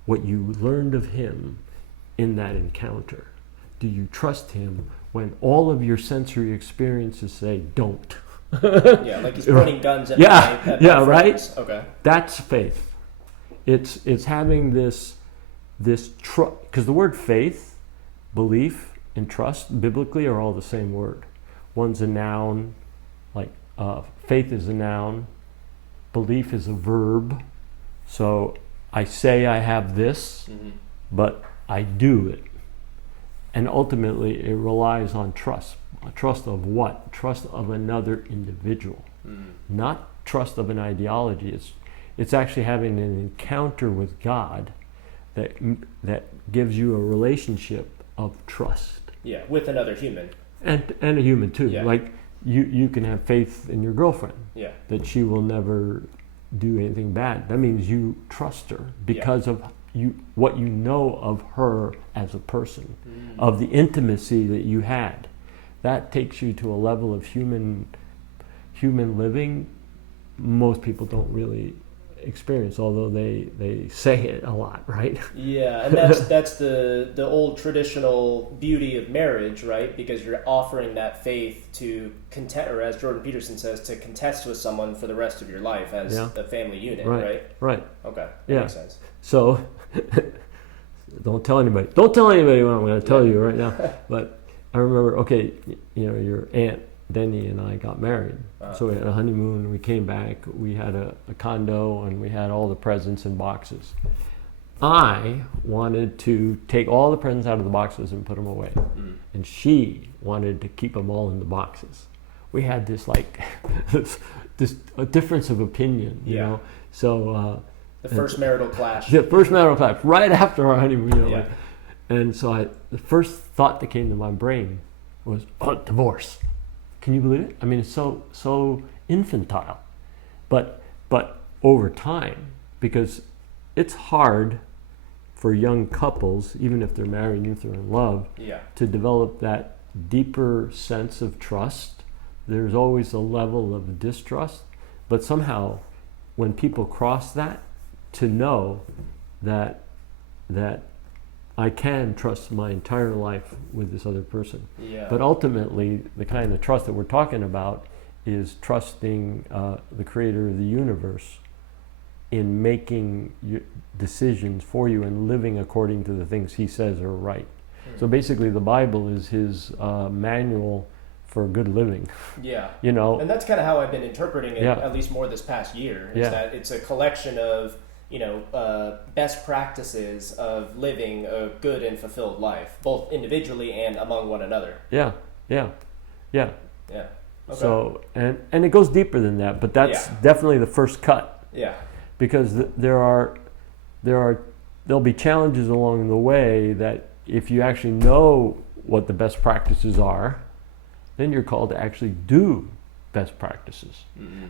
what you learned of him in that encounter? Do you trust him when all of your sensory experiences say, don't? Yeah, like he's pointing guns at my right? friends. Okay. That's faith. It's having this this trust, because the word faith, belief, and trust biblically are all the same word. One's a noun, like faith is a noun, belief is a verb. So I say I have this, but I do it. And ultimately it relies on trust. Trust of what? Trust of another individual. Not trust of an ideology. It's actually having an encounter with God that gives you a relationship of trust. Yeah, with another human. And a human too. Yeah. Like you can have faith in your girlfriend. Yeah. That she will never do anything bad. That means you trust her because of what you know of her as a person, of the intimacy that you had. That takes you to a level of human living most people don't really experience, although they say it a lot, right? Yeah, and that's the old traditional beauty of marriage, right? Because you're offering that faith to contest, or as Jordan Peterson says, to contest with someone for the rest of your life as a family unit, right? Right. Okay, that makes sense. So don't tell anybody. Don't tell anybody what I'm going to tell you right now. But I remember, your aunt Denny and I got married. So we had a honeymoon, we came back, we had a condo, and we had all the presents in boxes. I wanted to take all the presents out of the boxes and put them away. And she wanted to keep them all in the boxes. We had this a difference of opinion, you know. So the first marital clash. The first marital clash, right after our honeymoon. And so the first thought that came to my brain was, divorce. Can you believe it? I mean, it's so infantile, but over time, because it's hard for young couples, even if they're married, even if they're in love, to develop that deeper sense of trust. There's always a level of distrust, but somehow, when people cross that, to know that I can trust my entire life with this other person. But ultimately, the kind of trust that we're talking about is trusting the creator of the universe in making decisions for you and living according to the things he says are right. So basically, the Bible is his manual for good living. You know? And that's kind of how I've been interpreting it, at least more this past year, is that it's a collection of best practices of living a good and fulfilled life, both individually and among one another. Okay. So, and it goes deeper than that, but that's definitely the first cut. Because there'll be challenges along the way that if you actually know what the best practices are, then you're called to actually do best practices.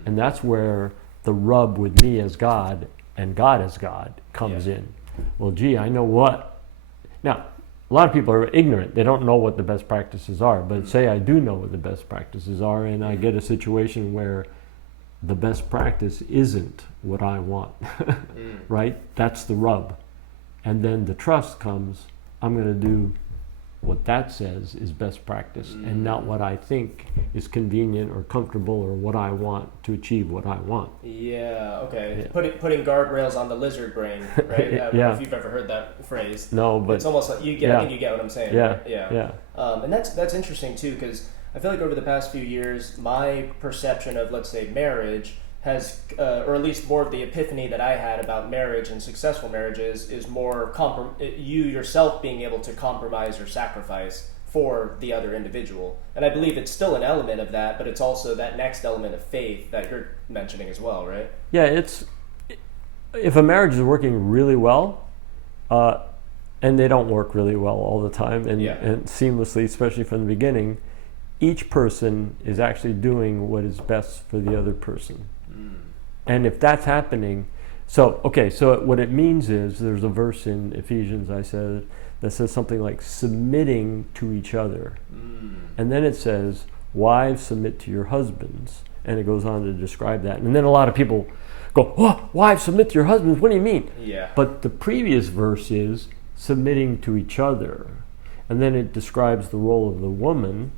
And that's where the rub with me as God and God as God comes in. Well, gee, I know what. Now, a lot of people are ignorant. They don't know what the best practices are. But say I do know what the best practices are, and I get a situation where the best practice isn't what I want, right? That's the rub. And then the trust comes, I'm going to do what that says is best practice and not what I think is convenient or comfortable or what I want to achieve what I want. Putting guardrails on the lizard brain, right? I don't know if you've ever heard that phrase. No, but it's almost like I think you get what I'm saying. Yeah. And that's interesting too, because I feel like over the past few years, my perception of, let's say, marriage has, or at least more of the epiphany that I had about marriage and successful marriages is more you yourself being able to compromise or sacrifice for the other individual. And I believe it's still an element of that, but it's also that next element of faith that you're mentioning as well, right? Yeah, if a marriage is working really well, and they don't work really well all the time and seamlessly, especially from the beginning, each person is actually doing what is best for the other person. And if that's happening, so what it means is, there's a verse in Ephesians, I said, that says something like submitting to each other. And then it says, wives, submit to your husbands. And it goes on to describe that. And then a lot of people go, wives, submit to your husbands, what do you mean? But the previous verse is submitting to each other. And then it describes the role of the woman,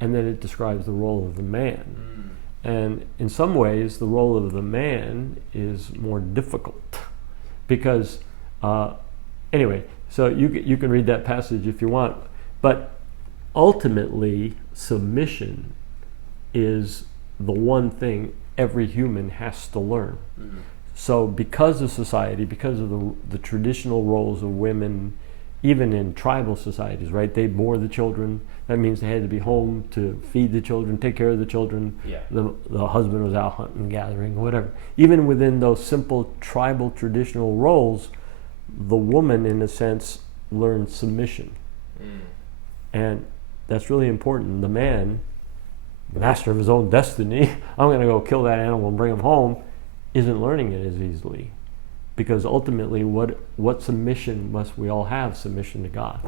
and then it describes the role of the man. And in some ways, the role of the man is more difficult because anyway, so you can read that passage if you want, but ultimately submission is the one thing every human has to learn. Mm-hmm. So because of society, because of the traditional roles of women, even in tribal societies, right? They bore the children. That means they had to be home to feed the children, take care of the children. Yeah. The husband was out hunting, gathering, whatever. Even within those simple tribal traditional roles, the woman, in a sense, learned submission. And that's really important. The man, master of his own destiny, I'm going to go kill that animal and bring him home, isn't learning it as easily. Because ultimately, what submission must we all have? Submission to God.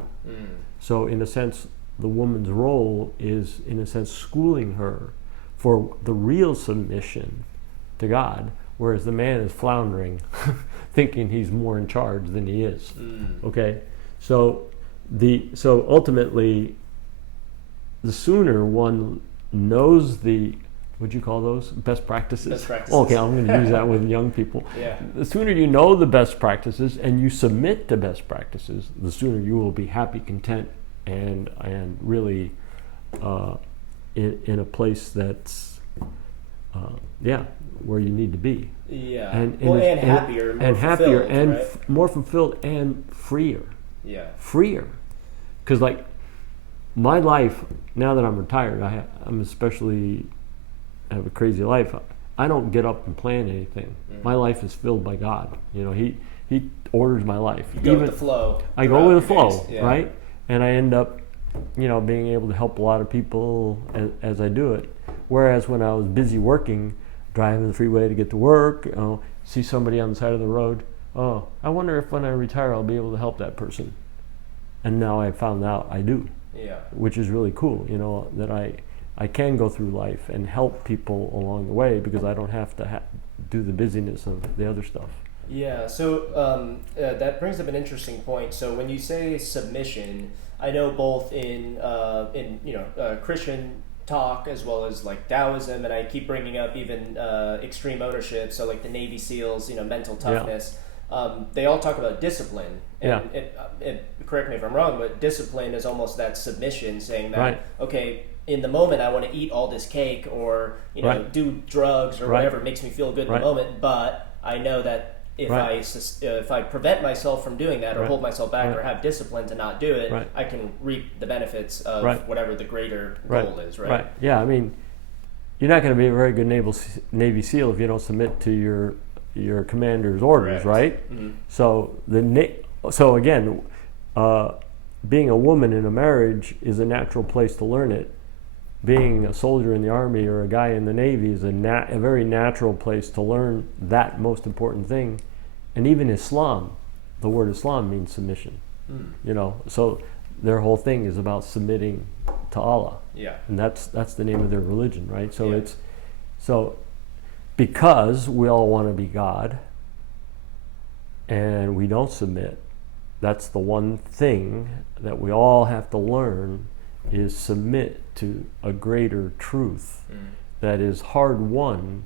So in a sense, the woman's role is, in a sense, schooling her for the real submission to God, whereas the man is floundering, thinking he's more in charge than he is. Okay? So ultimately, the sooner one knows what'd you call those? Best practices? Best practices. Okay, I'm going to use that with young people. Yeah. The sooner you know the best practices and you submit to best practices, the sooner you will be happy, content, and really in a place that's where you need to be. Yeah. And happier, more happier, fulfilled, and right? more fulfilled and freer. Yeah. Freer, because like my life now that I'm retired, I'm especially have a crazy life. I don't get up and plan anything. My life is filled by God. You know, He orders my life. You go with the flow. I go with the flow, days. Yeah. right? And I end up, being able to help a lot of people as I do it. Whereas when I was busy working, driving the freeway to get to work, see somebody on the side of the road, I wonder if when I retire I'll be able to help that person. And now I found out I do. Yeah. Which is really cool, that I can go through life and help people along the way because I don't have to do the busyness of the other stuff. Yeah, so that brings up an interesting point. So when you say submission, I know both in Christian talk as well as like Taoism, and I keep bringing up even extreme ownership. So like the Navy SEALs, mental toughness. They all talk about discipline. And correct me if I'm wrong, but discipline is almost that submission, saying that okay, in the moment I want to eat all this cake or do drugs or whatever makes me feel good in the moment, but I know that if I prevent myself from doing that or hold myself back or have discipline to not do it, I can reap the benefits of whatever the greater goal is, right? Yeah, I mean, you're not going to be a very good Navy SEAL if you don't submit to your commander's orders, right? Mm-hmm. So again, being a woman in a marriage is a natural place to learn it. Being a soldier in the Army or a guy in the Navy is a very natural place to learn that most important thing. And even Islam, the word Islam means submission. So their whole thing is about submitting to Allah. Yeah. And that's the name of their religion, right? So because we all want to be God and we don't submit, that's the one thing that we all have to learn is submit to a greater truth that is hard won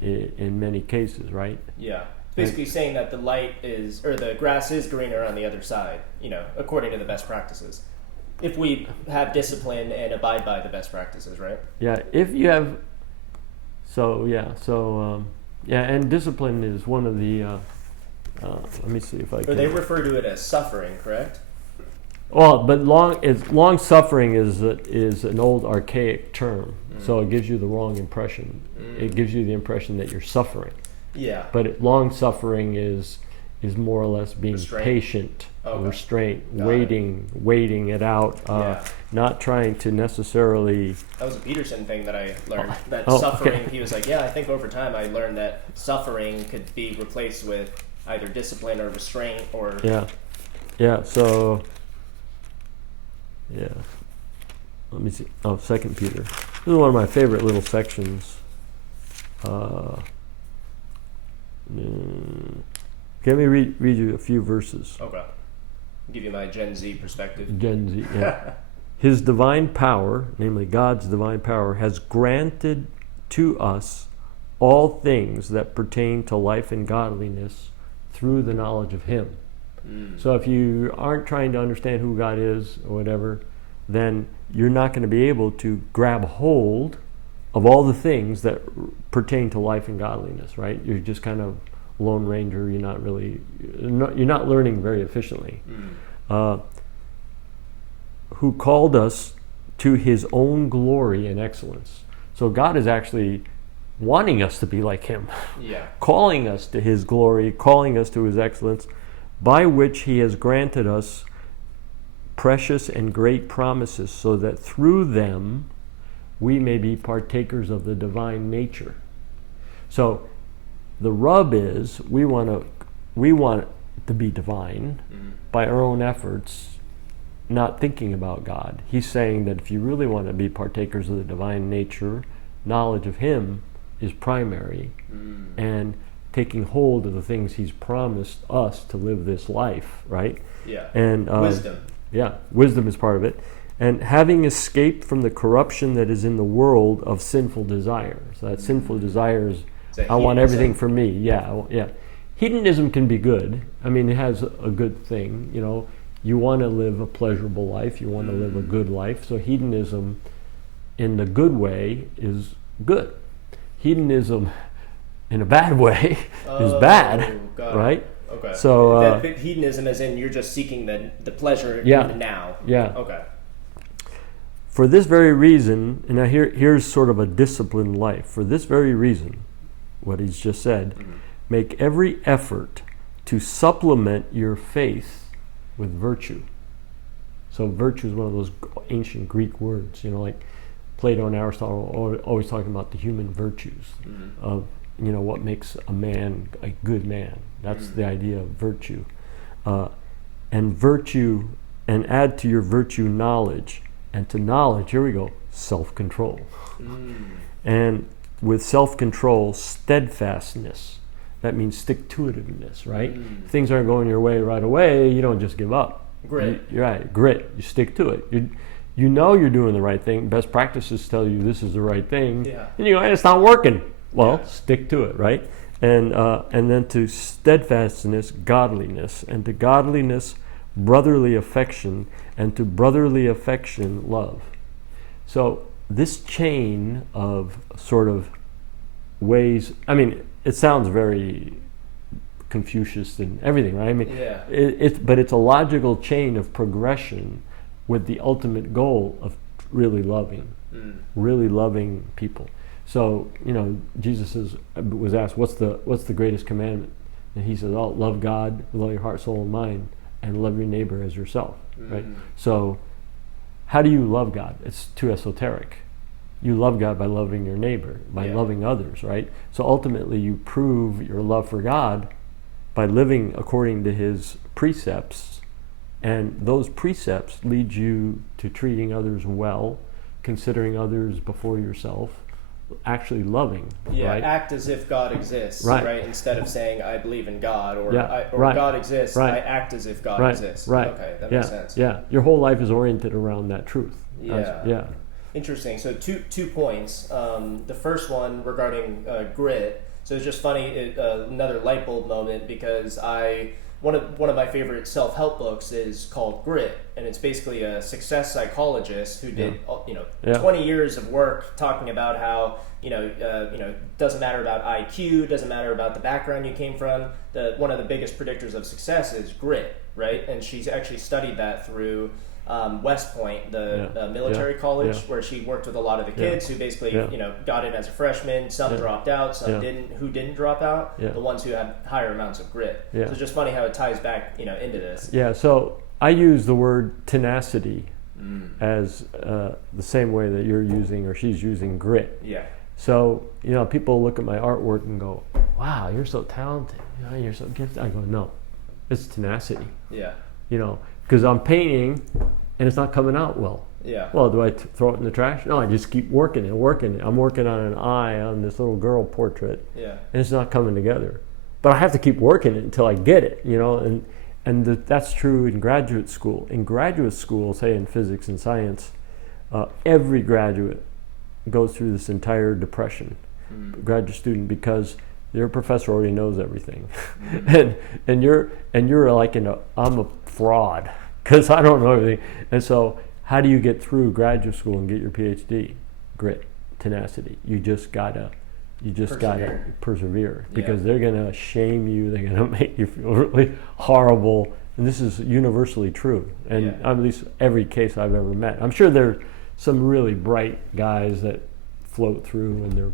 in many cases, right? Yeah. Basically saying that the the grass is greener on the other side, according to the best practices. If we have discipline and abide by the best practices, right? Yeah, if you have, and discipline is one of the, let me see if I can. Or they refer to it as suffering, correct? Well, but long suffering is an old archaic term, so it gives you the wrong impression. It gives you the impression that you're suffering. Yeah. But long suffering is more or less being Restraint. Patient, restraint, Got waiting it out, not trying to necessarily. That was a Peterson thing that I learned. Suffering. Okay. He was like, I think over time I learned that suffering could be replaced with either discipline or restraint or. Yeah. So. Yeah. Let me see. 2 Peter. This is one of my favorite little sections. Let me read you a few verses. Okay. I'll give you my Gen Z perspective. Gen Z, yeah. His divine power, namely God's divine power, has granted to us all things that pertain to life and godliness through the knowledge of Him. So if you aren't trying to understand who God is or whatever, then you're not going to be able to grab hold of all the things that pertain to life and godliness, right? You're just kind of Lone Ranger. You're not learning very efficiently. Who called us to his own glory and excellence. So God is actually wanting us to be like him, calling us to his glory, calling us to his excellence, by which he has granted us precious and great promises, so that through them we may be partakers of the divine nature. So the rub is we want to be divine by our own efforts, not thinking about God. He's saying that if you really want to be partakers of the divine nature, knowledge of him is primary, and taking hold of the things he's promised us to live this life, right? Yeah. And wisdom. Yeah, wisdom is part of it. And having escaped from the corruption that is in the world of sinful desires. That sinful desires, I want everything for me. Yeah. Hedonism can be good. I mean, it has a good thing. You know, you want to live a pleasurable life. You want to live a good life. So hedonism, in the good way, is good. Hedonism, in a bad way, is bad, right? Okay. So that hedonism, as in you're just seeking the pleasure in the now. Yeah. Okay. For this very reason, and now here's sort of a disciplined life. For this very reason, what he's just said, make every effort to supplement your faith with virtue. So virtue is one of those ancient Greek words, you know, like Plato and Aristotle are always talking about the human virtues of, you know, what makes a man a good man. That's the idea of virtue. And add to your virtue knowledge. And to knowledge, here we go, self-control. And with self-control, steadfastness. That means stick-to-itiveness, right? If things aren't going your way right away, you don't just give up. Grit. You're right, grit. You stick to it. You know you're doing the right thing. Best practices tell you this is the right thing. Yeah. And you go, it's not working. Well, stick to it, right? And then to steadfastness, godliness. And to godliness, brotherly affection. And to brotherly affection, love. So this chain of sort of ways, I mean, it sounds very Confucius and everything, right? I mean, but it's a logical chain of progression with the ultimate goal of really loving people. So, you know, Jesus was asked, what's the greatest commandment? And he says, love God with all your heart, soul, and mind, and love your neighbor as yourself, right? So how do you love God? It's too esoteric. You love God by loving your neighbor, by loving others, right? So ultimately you prove your love for God by living according to his precepts, and those precepts lead you to treating others well, considering others before yourself, actually loving. Right? Act as if God exists, right? Instead of saying I believe in God or God exists, I act as if God exists. Right. Okay, that makes sense. Yeah, your whole life is oriented around that truth. Yeah. Interesting. So two points. The first one regarding grit. So it's just funny, another light bulb moment, because one of my favorite self-help books is called Grit, and it's basically a success psychologist who did 20 years of work talking about how doesn't matter about IQ, doesn't matter about the background you came from. One of the biggest predictors of success is grit, right? And she's actually studied that through West Point, the military college, where she worked with a lot of the kids who basically got in as a freshman. Some dropped out, some didn't. Who didn't drop out? The ones who had higher amounts of grit. So it's just funny how it ties back into this. Yeah. So I use the word tenacity as the same way that you're using or she's using grit. Yeah. So people look at my artwork and go, "Wow, you're so talented. You're so gifted." I go, "No, it's tenacity." Yeah. Because I'm painting and it's not coming out well. Yeah. Well, do I throw it in the trash? No, I just keep working it. I'm working on an eye on this little girl portrait. Yeah. And it's not coming together. But I have to keep working it until I get it, and that's true in graduate school. In graduate school, say in physics and science, every graduate goes through this entire depression, graduate student, because Your professor already knows everything, Mm-hmm. and you're like I'm a fraud because I don't know everything. And so, how do you get through graduate school and get your PhD? Grit, tenacity. You just gotta persevere because they're gonna shame you. They're gonna make you feel really horrible. And this is universally true. And at least every case I've ever met. I'm sure there's some really bright guys that float through and they're,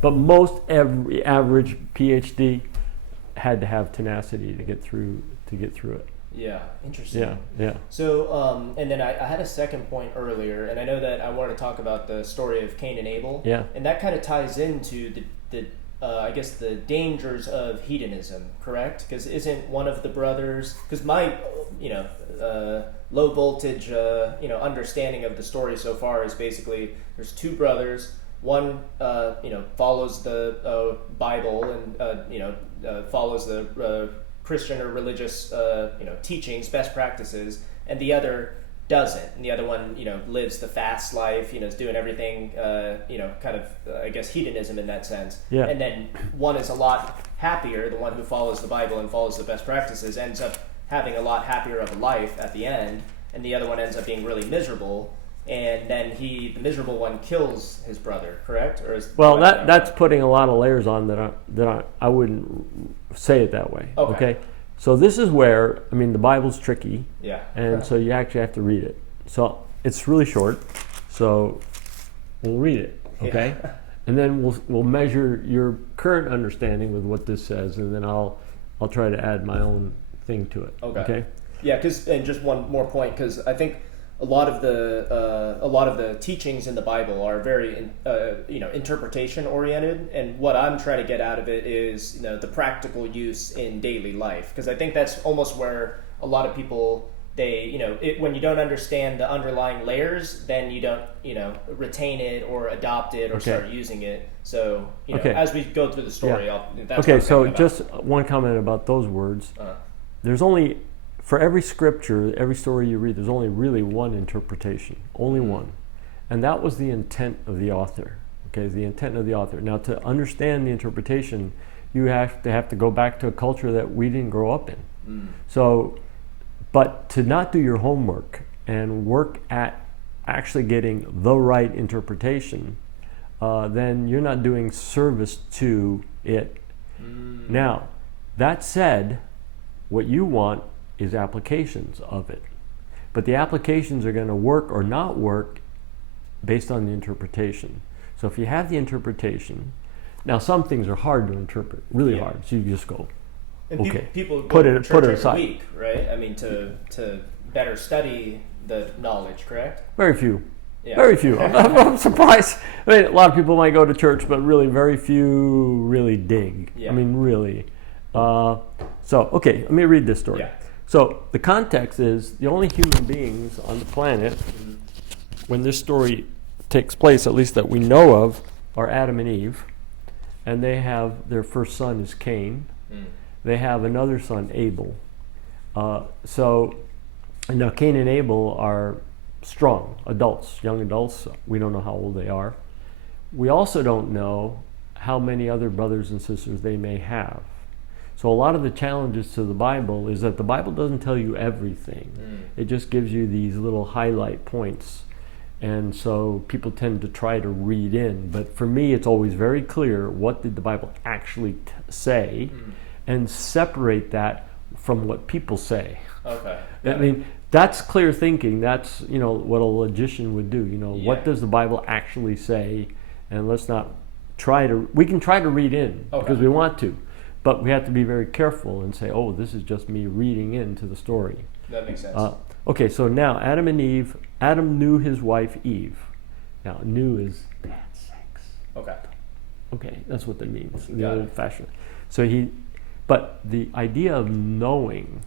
but most every average PhD had to have tenacity to get through it. Yeah, interesting. Yeah. So, and then I had a second point earlier, and I know that I wanted to talk about the story of Cain and Abel. Yeah. And that kind of ties into the I guess the dangers of hedonism, correct? Because isn't one of the brothers? Because my, low voltage, understanding of the story so far is basically there's two brothers. One, follows the Bible and follows the Christian or religious, teachings, best practices, and the other doesn't. And the other one, lives the fast life, is doing everything, kind of, I guess, hedonism in that sense. Yeah. And then one is a lot happier, the one who follows the Bible and follows the best practices, ends up having a lot happier of a life at the end, and the other one ends up being really miserable. And then the miserable one kills his brother, correct? Or that's putting a lot of layers on that I wouldn't say it that way. Okay. So this is where, the Bible's tricky. Yeah. And so you actually have to read it. So it's really short. So we'll read it. Okay. Yeah. And then we'll measure your current understanding with what this says, and then I'll try to add my own thing to it. Okay. Yeah. And just one more point, because I think a lot of the teachings in the Bible are very interpretation oriented, and what I'm trying to get out of it is the practical use in daily life, because I think that's almost where a lot of people when you don't understand the underlying layers, then you don't retain it or adopt it or start using it. So as we go through the story, so just one comment about those words. There's only, for every scripture, every story you read, there's only really one interpretation, only one. And that was the intent of the author. Okay, the intent of the author. Now, to understand the interpretation, you have to go back to a culture that we didn't grow up in. So, but to not do your homework and work at actually getting the right interpretation, then you're not doing service to it. Now, that said, what you want is applications of it. But the applications are going to work or not work based on the interpretation. So if you have the interpretation, now some things are hard to interpret, really hard. So you just go, and people put it every aside. Week, right? To better study the knowledge, correct? Very few. Yeah. Very few. I'm surprised. A lot of people might go to church, but really very few really dig. Yeah. Really. Let me read this story. Yeah. So the context is the only human beings on the planet, when this story takes place, at least that we know of, are Adam and Eve. And they have, their first son is Cain. They have another son, Abel. Now Cain and Abel are strong adults, young adults. We don't know how old they are. We also don't know how many other brothers and sisters they may have. So a lot of the challenges to the Bible is that the Bible doesn't tell you everything. It just gives you these little highlight points. And so people tend to try to read in. But for me, it's always very clear, what did the Bible actually say, and separate that from what people say. Okay. That's clear thinking. That's, what a logician would do. What does the Bible actually say? And let's not we can try to read in because we want to. But we have to be very careful and say, oh, this is just me reading into the story. That makes sense. So now Adam and Eve, Adam knew his wife Eve. Now, knew is bad sex. Okay, that's what that means. The old fashioned. But the idea of knowing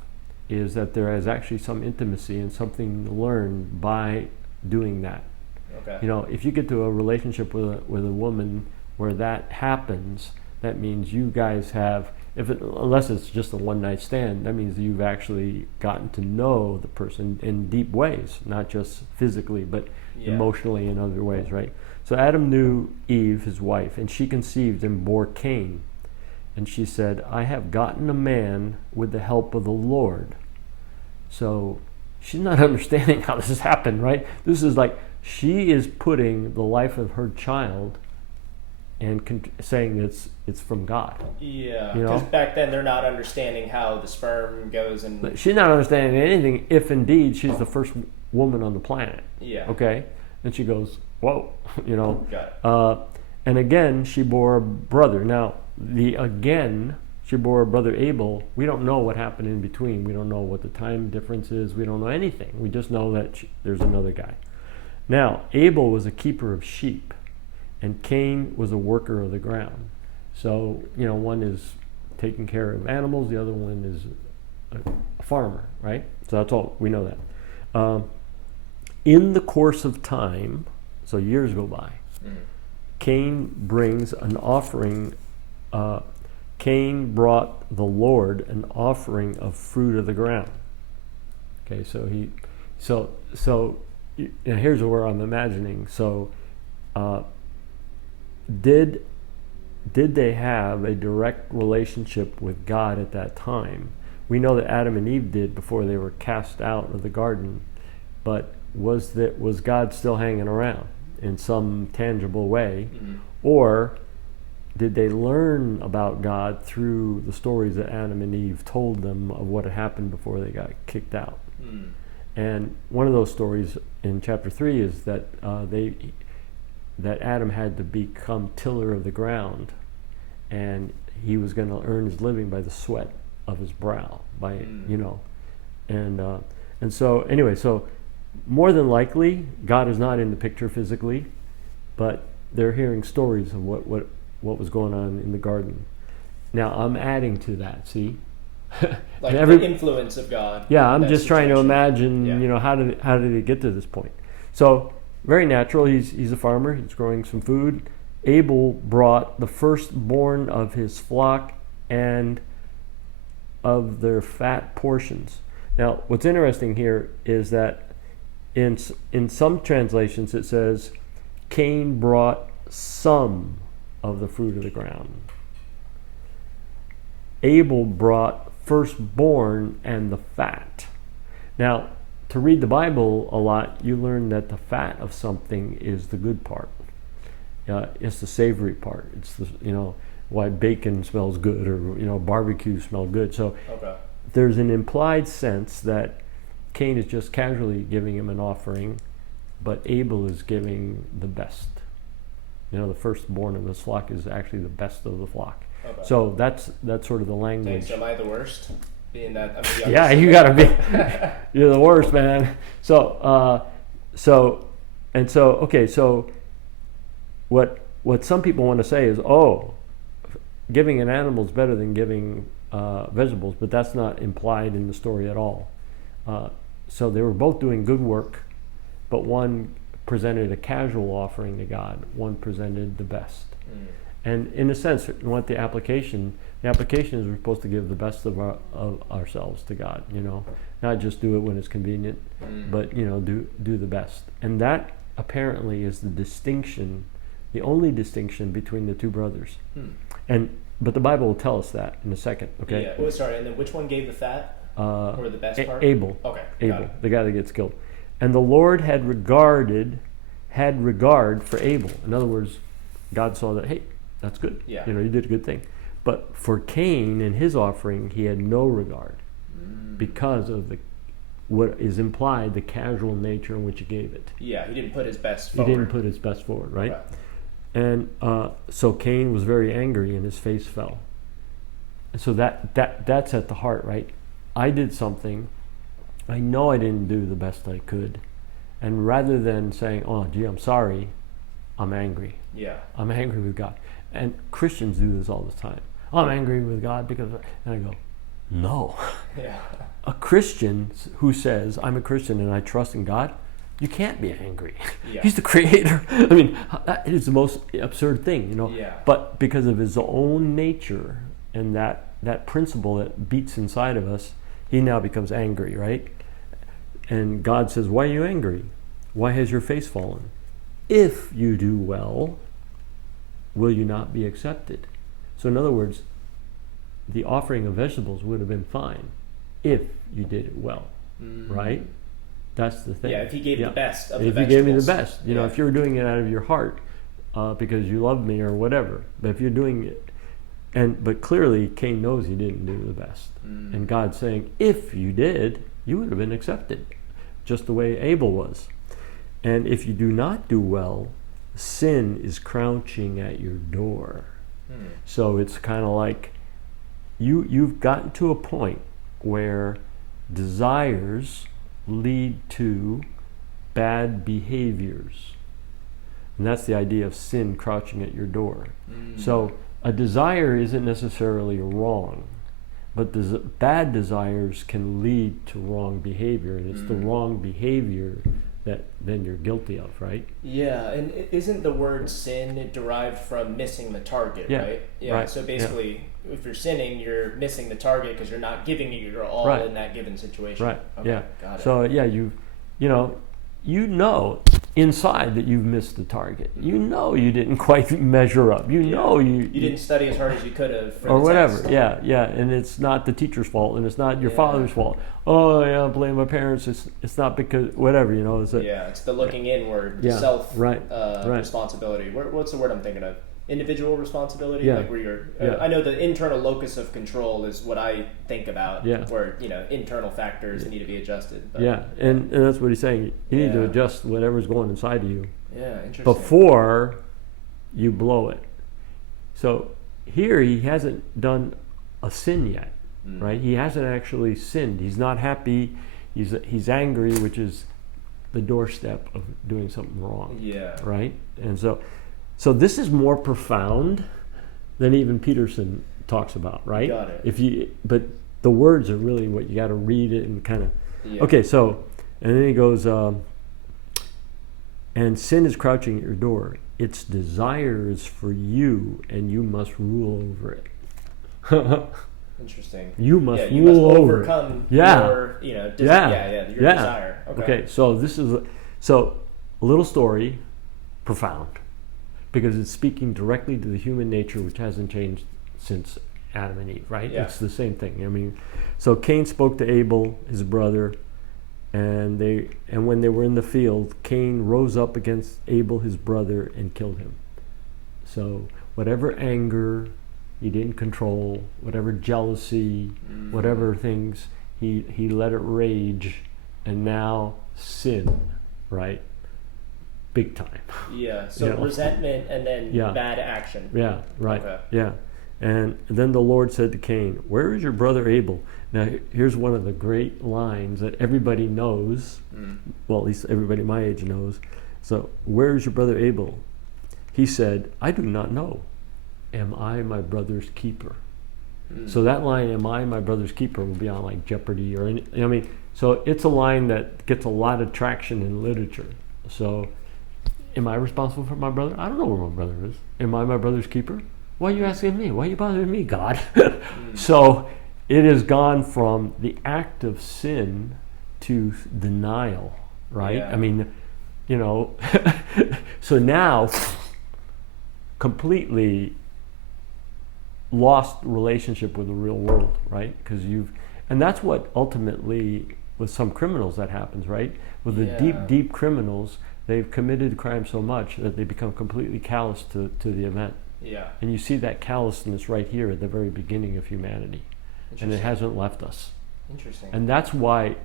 is that there is actually some intimacy and something learned by doing that. Okay. If you get to a relationship with a woman where that happens, that means you guys have, unless it's just a one-night stand, that means you've actually gotten to know the person in deep ways, not just physically, but emotionally in other ways, right? So Adam knew Eve, his wife, and she conceived and bore Cain. And she said, I have gotten a man with the help of the Lord. So she's not understanding how this has happened, right? This is like, she is putting the life of her child and saying it's from God. Yeah, You know? because back then they're not understanding how the sperm goes and... But she's not understanding anything if indeed she's the first woman on the planet. Yeah. Okay? And she goes, whoa, you know. Got it. And again, she bore a brother. Now, she bore a brother Abel. We don't know what happened in between. We don't know what the time difference is. We don't know anything. We just know that there's another guy. Now, Abel was a keeper of sheep, and Cain was a worker of the ground. So, you know, one is taking care of animals, the other one is a farmer, right? So that's all, we know that. In the course of time, so years go by, Cain brings an offering. Cain brought the Lord an offering of fruit of the ground. Okay, so here's where I'm imagining. So, did they have a direct relationship with God at that time? We know that Adam and Eve did before they were cast out of the garden, but was God still hanging around in some tangible way, or did they learn about God through the stories that Adam and Eve told them of what had happened before they got kicked out? And one of those stories in chapter 3 is that that Adam had to become tiller of the ground, and he was going to earn his living by the sweat of his brow, and so anyway, so more than likely God is not in the picture physically, but they're hearing stories of what was going on in the garden. Now I'm adding to that, see? Like the influence of God. Yeah, I'm just trying to imagine, how did it get to this point? So very natural. He's a farmer. He's growing some food. Abel brought the firstborn of his flock and of their fat portions. Now, what's interesting here is that in some translations it says Cain brought some of the fruit of the ground. Abel brought firstborn and the fat. Now, to read the Bible a lot, you learn that the fat of something is the good part. It's the savory part. It's why bacon smells good, or barbecue smells good. So there's an implied sense that Cain is just casually giving him an offering, but Abel is giving the best. The firstborn of his flock is actually the best of the flock. Okay. So that's sort of the language. Thanks. Am I the worst? Being that I'm the youngest. Yeah, you gotta be. You're the worst, man. So what some people want to say is, giving an animal is better than giving vegetables, but that's not implied in the story at all. So they were both doing good work, but one presented a casual offering to God, one presented the best. And in a sense, what the application is we're supposed to give the best of ourselves to God, not just do it when it's convenient, but do the best. And that apparently is the only distinction between the two brothers. But the Bible will tell us that in a second. Okay. Yeah. Oh, sorry. And then which one gave the fat or the best part? Abel. Okay. Abel, the guy that gets killed. And the Lord had regard for Abel. In other words, God saw that, hey, that's good. Yeah. You did a good thing. But for Cain and his offering, he had no regard because of what is implied, the casual nature in which he gave it. Yeah, he didn't put his best forward. He didn't put his best forward, right? Okay. And so Cain was very angry and his face fell. And so that's at the heart, right? I did something. I know I didn't do the best I could. And rather than saying, oh, gee, I'm sorry, I'm angry. Yeah. I'm angry with God. And Christians do this all the time. Oh, I'm angry with God because... And I go, no. Yeah. A Christian who says, I'm a Christian and I trust in God, you can't be angry. Yeah. He's the creator. I mean, that is the most absurd thing, Yeah. But because of his own nature and that principle that beats inside of us, he now becomes angry, right? And God says, why are you angry? Why has your face fallen? If you do well, will you not be accepted? So in other words, the offering of vegetables would have been fine if you did it well, right? That's the thing. Yeah, if he gave the best of the vegetables. If you gave me the best, you know, if you're doing it out of your heart because you love me or whatever. But if you're doing it, but clearly Cain knows he didn't do the best. And God's saying, if you did, you would have been accepted, just the way Abel was. And if you do not do well, sin is crouching at your door. So it's kind of like you've gotten to a point where desires lead to bad behaviors. And that's the idea of sin crouching at your door. So a desire isn't necessarily wrong, but bad desires can lead to wrong behavior, and it's the wrong behavior that then you're guilty of, right? Yeah, and isn't the word sin derived from missing the target, right? Yeah, right. So basically, if you're sinning, you're missing the target because you're not giving it your all in that given situation. Right, okay, got it. So, you know inside that you've missed the target. You know you didn't quite measure up. You know you didn't study as hard as you could have for or the whatever. test. Yeah, and it's not the teacher's fault, and it's not your father's fault. Oh, yeah, blame my parents. It's not because whatever, It's it's the looking inward, the self right. responsibility. What's the word I'm thinking of? Individual responsibility, Yeah. like where you're. I know the internal locus of control is what I think about. Yeah. Where internal factors need to be adjusted. But, and that's what he's saying. You need to adjust whatever's going inside of you. Yeah, interesting. Before you blow it. So here he hasn't done a sin yet, right? He hasn't actually sinned. He's not happy. He's angry, which is the doorstep of doing something wrong. Yeah. Right? And so this is more profound than even Peterson talks about, right? Got it. But the words are really what you got to read it and kind of. Yeah. Okay, so and then he goes, and sin is crouching at your door. Its desire is for you, and you must rule over it. Interesting. You must you must rule over it. overcome your, your desire. Okay, so this is a little story, profound, because it's speaking directly to the human nature, which hasn't changed since Adam and Eve, right? Yeah. It's the same thing. I mean, so Cain spoke to Abel, his brother, and when they were in the field, Cain rose up against Abel, his brother, and killed him. So whatever anger he didn't control, whatever jealousy, whatever things, he let it rage, and now sin, right? Big time. Yeah, so resentment and then bad action. Yeah, right. Okay. Yeah. And then the Lord said to Cain, "Where is your brother Abel?" Now, here's one of the great lines that everybody knows. Well, at least everybody my age knows. So, "Where is your brother Abel?" He said, "I do not know. Am I my brother's keeper?" So that line, "Am I my brother's keeper?" will be on like Jeopardy or so it's a line that gets a lot of traction in literature. So, am I responsible for my brother? I don't know where my brother is. Am I my brother's keeper? Why are you asking me? Why are you bothering me, God? So it has gone from the act of sin to denial, right? Yeah. I mean, so now completely lost relationship with the real world, right? Because and that's what ultimately with some criminals that happens, right? With the deep criminals, they've committed crime so much that they become completely callous to the event. Yeah. And you see that callousness right here at the very beginning of humanity. And it hasn't left us. Interesting. And that's why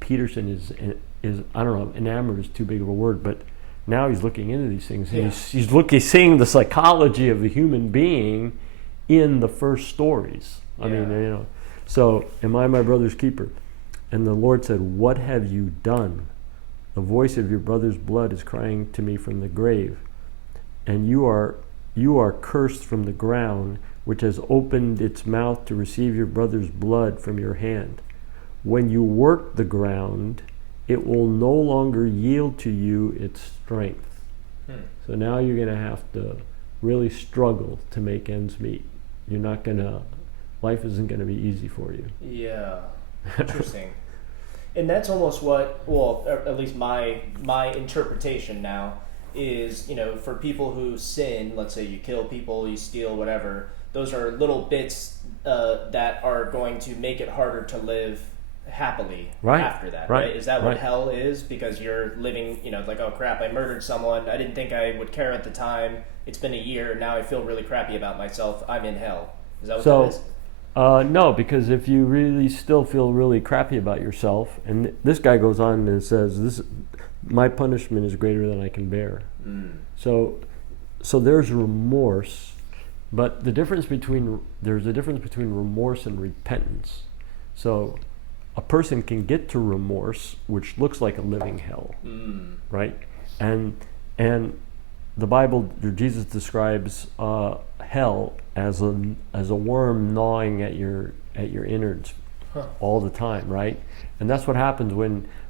Peterson is I don't know, enamored is too big of a word, but now he's looking into these things. And he's seeing the psychology of the human being in the first stories. I mean, so, am I my brother's keeper? And the Lord said, "What have you done? The voice of your brother's blood is crying to me from the grave. And you are cursed from the ground, which has opened its mouth to receive your brother's blood from your hand. When you work the ground, it will no longer yield to you its strength." So now you're going to have to really struggle to make ends meet. Life isn't going to be easy for you. Yeah, interesting. And that's almost at least my interpretation now is, for people who sin, let's say you kill people, you steal, whatever, those are little bits that are going to make it harder to live happily after that, right? Is that what hell is? Because you're living, like, oh crap, I murdered someone. I didn't think I would care at the time. It's been a year. Now I feel really crappy about myself. I'm in hell. Is that what that is? No, because if you really still feel really crappy about yourself, and this guy goes on and says, my punishment is greater than I can bear. So there's remorse, but there's a difference between remorse and repentance. So a person can get to remorse, which looks like a living hell, right? And the Bible, Jesus describes hell as a worm gnawing at your innards all the time, right? And that's what happens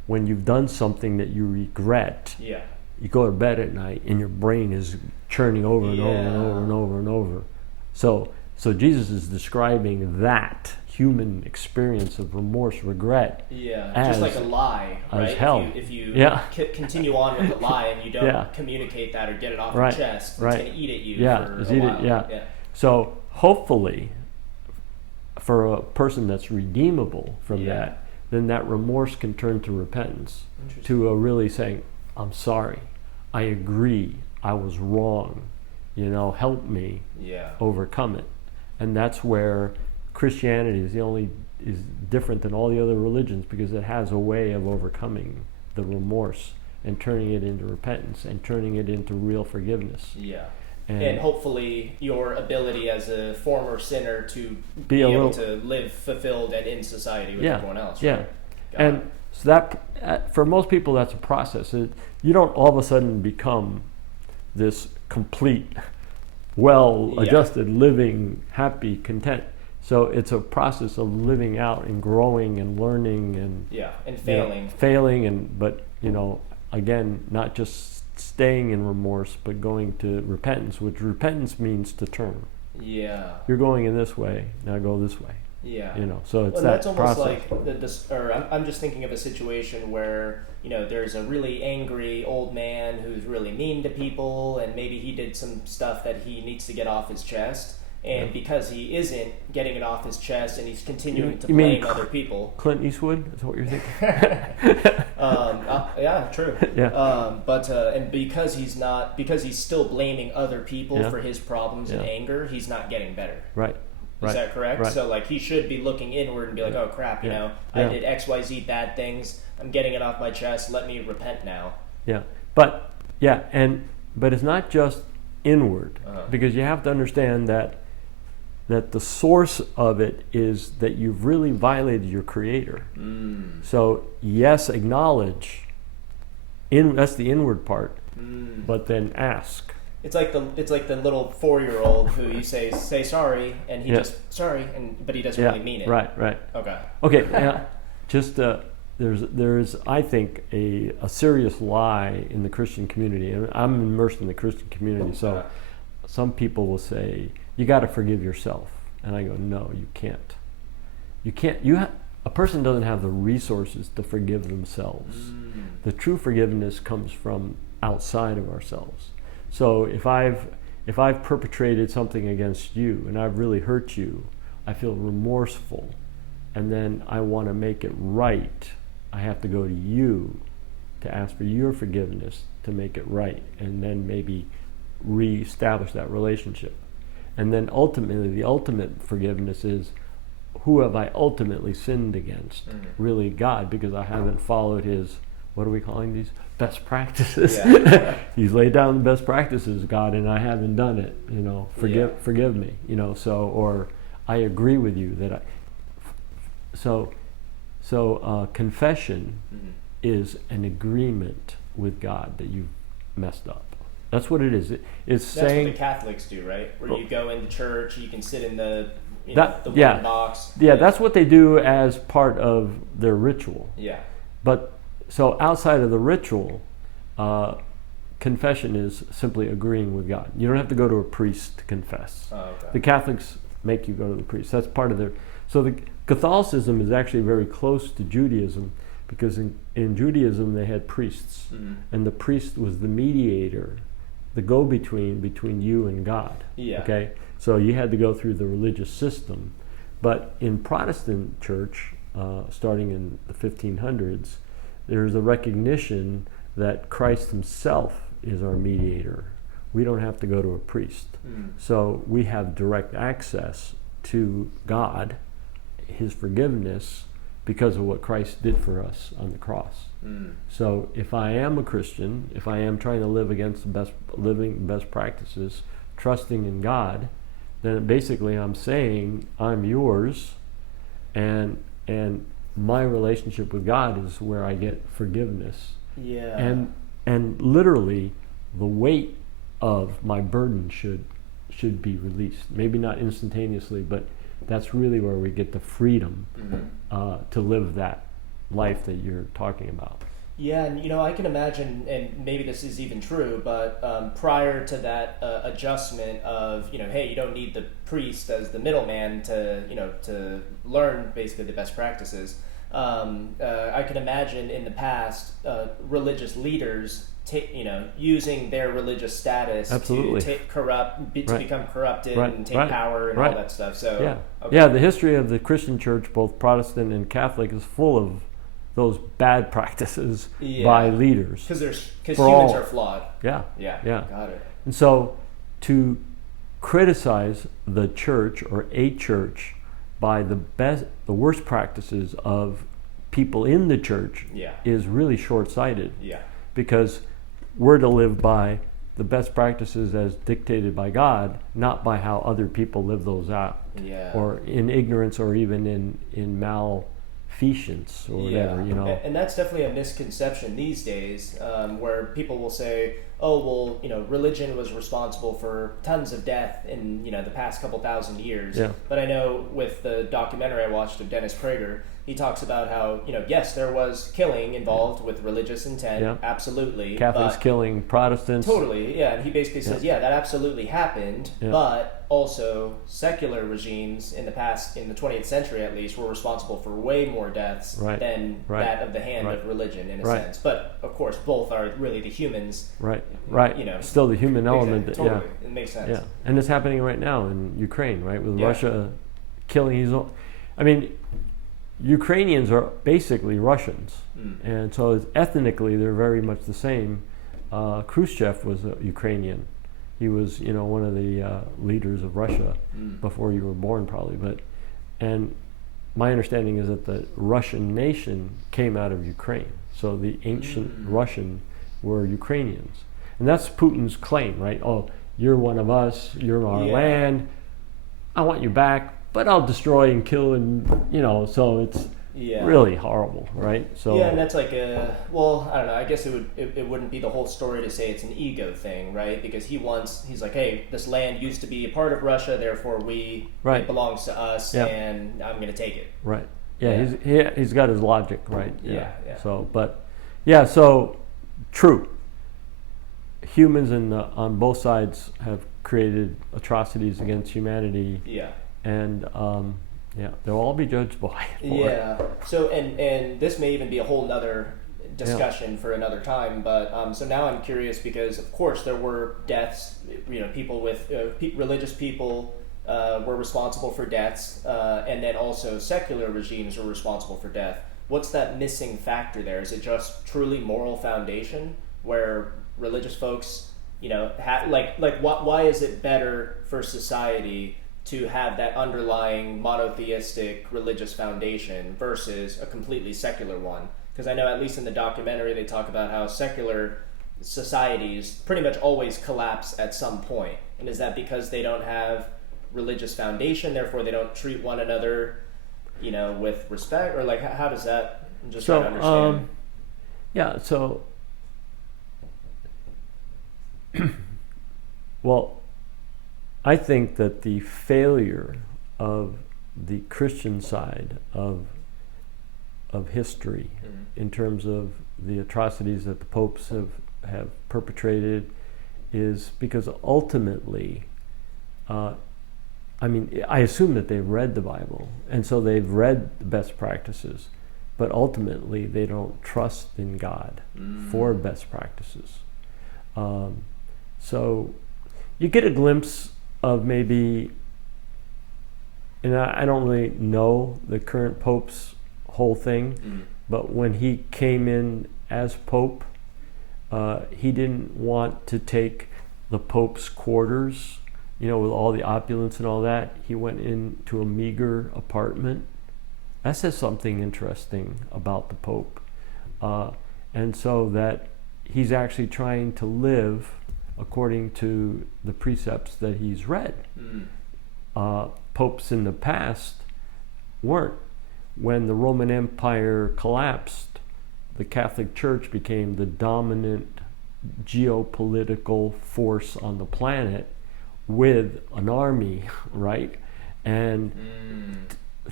when you've done something that you regret. Yeah. You go to bed at night and your brain is churning over and over and over and over and over. So Jesus is describing that human experience of remorse, regret. Yeah, just like a lie, right? As hell. If you continue on with the lie and you don't communicate that or get it off your chest, it's going to eat at you for a while. Yeah. So hopefully, for a person that's redeemable from that, then that remorse can turn to repentance, to a really saying, I'm sorry, I agree, I was wrong, help me overcome it. And that's where Christianity is different than all the other religions, because it has a way of overcoming the remorse and turning it into repentance and turning it into real forgiveness. Yeah. And hopefully your ability as a former sinner to be able to live fulfilled and in society with everyone else. Right? Yeah. And so that, for most people, that's a process. You don't all of a sudden become this complete, well-adjusted, living, happy, content. So it's a process of living out and growing and learning and failing. But again, not just staying in remorse, but going to repentance, which repentance means to turn. Yeah. You're going in this way, now go this way. Yeah. So it's that's almost process. like I'm just thinking of a situation where there's a really angry old man who's really mean to people, and maybe he did some stuff that he needs to get off his chest, and because he isn't getting it off his chest and he's continuing to blame other people. Clint Eastwood? Is that what you're thinking? Yeah, true. Yeah. And because he's still blaming other people for his problems and anger, he's not getting better. Right. Is that correct? Right. So he should be looking inward and be like, oh crap, I did XYZ bad things. I'm getting it off my chest. Let me repent now. Yeah. But it's not just inward, because you have to understand that the source of it is that you've really violated your Creator. So yes, acknowledge. That's the inward part. But then ask. It's like the little 4-year-old who you say sorry, and he just sorry, but he doesn't really mean it. Right. Okay. Yeah. Just there's I think a serious lie in the Christian community, and I'm immersed in the Christian community. So some people will say you got to forgive yourself, and I go, no, you can't. You can't. A person doesn't have the resources to forgive themselves. The true forgiveness comes from outside of ourselves. So if I've perpetrated something against you and I've really hurt you, I feel remorseful, and then I want to make it right. I have to go to you to ask for your forgiveness to make it right, and then maybe reestablish that relationship. And then ultimately, the ultimate forgiveness is, who have I ultimately sinned against? Really, God, because I haven't followed his, what are we calling these? Best practices. Yeah. He's laid down the best practices, God, and I haven't done it. Forgive me. Or I agree with you that confession is an agreement with God that you've messed up. That's what it is. It's saying what the Catholics do, right? Where you go into church, you can sit in the wooden box. Yeah, that's what they do as part of their ritual. Yeah. But so outside of the ritual, confession is simply agreeing with God. You don't have to go to a priest to confess. Oh, okay. The Catholics make you go to the priest. That's part of their. So the Catholicism is actually very close to Judaism, because in Judaism they had priests, and the priest was the mediator, the go-between between you and God. Yeah. Okay. So you had to go through the religious system. But in Protestant church, starting in the 1500s, there's a recognition that Christ himself is our mediator. We don't have to go to a priest. So we have direct access to God, his forgiveness, because of what Christ did for us on the cross. So if I am a Christian, if I am trying to live against the best practices, trusting in God, then basically I'm saying I'm yours, and my relationship with God is where I get forgiveness. Yeah. And literally the weight of my burden should be released. Maybe not instantaneously, but that's really where we get the freedom to live that life that you're talking about. Yeah, and I can imagine, and maybe this is even true, but prior to that adjustment of, hey, you don't need the priest as the middleman to learn basically the best practices. I can imagine in the past religious leaders using their religious status Absolutely. to become corrupted Right. and take Right. power and Right. all that stuff. So Yeah. okay. Yeah, the history of the Christian church, both Protestant and Catholic, is full of those bad practices by leaders. Because humans all. are flawed. Yeah. Yeah. Yeah. Got it. And so to criticize the church or a church by the worst practices of people in the church is really short-sighted. Yeah. Because we're to live by the best practices as dictated by God, not by how other people live those out. Yeah. Or in ignorance, or even in malfeasance or whatever, And that's definitely a misconception these days, where people will say, oh, well, religion was responsible for tons of death in, the past couple thousand years. Yeah. But I know with the documentary I watched of Dennis Prager, he talks about how, yes, there was killing involved with religious intent, absolutely. Catholics killing Protestants. Totally, yeah. And he basically says, that absolutely happened, but also secular regimes in the past, in the 20th century at least, were responsible for way more deaths than that of the hand of religion, in a sense. But, of course, both are really the humans. Right. Still the human element. Exactly, totally. It makes sense. Yeah, and it's happening right now in Ukraine, right? With Russia killing his own. I mean, Ukrainians are basically Russians, and so ethnically they're very much the same. Khrushchev was a Ukrainian. He was, one of the leaders of Russia before you were born, probably. And my understanding is that the Russian nation came out of Ukraine. So the ancient Russian were Ukrainians, and that's Putin's claim, right? Oh, you're one of us. You're our land. I want you back. But I'll destroy and kill, and so it's really horrible, right? So and that's like I don't know. I guess it wouldn't be the whole story to say it's an ego thing, right? Because he's like, hey, this land used to be a part of Russia, therefore it belongs to us, and I'm going to take it. Right. Yeah. He's got his logic, right? Yeah. So, so true. Humans on both sides have created atrocities against humanity. Yeah. And they'll all be judged by it. So and this may even be a whole nother discussion for another time, but so now I'm curious because of course there were deaths. People with religious people were responsible for deaths, and then also secular regimes were responsible for death. What's that missing factor there? Is it just truly moral foundation where religious folks, why is it better for society to have that underlying monotheistic religious foundation versus a completely secular one? Because I know at least in the documentary they talk about how secular societies pretty much always collapse at some point. And is that because they don't have religious foundation, therefore they don't treat one another, with respect? Or how does that, I'm just trying to understand. Well, I think that the failure of the Christian side of history, in terms of the atrocities that the popes have perpetrated, is because ultimately, I assume that they've read the Bible, and so they've read the best practices, but ultimately they don't trust in God for best practices. So you get a glimpse of maybe, and I don't really know the current Pope's whole thing, but when he came in as Pope, he didn't want to take the Pope's quarters, with all the opulence and all that. He went into a meager apartment. That says something interesting about the Pope. And so that he's actually trying to live according to the precepts that he's read. Popes in the past weren't. When the Roman Empire collapsed, the Catholic Church became the dominant geopolitical force on the planet with an army, right? And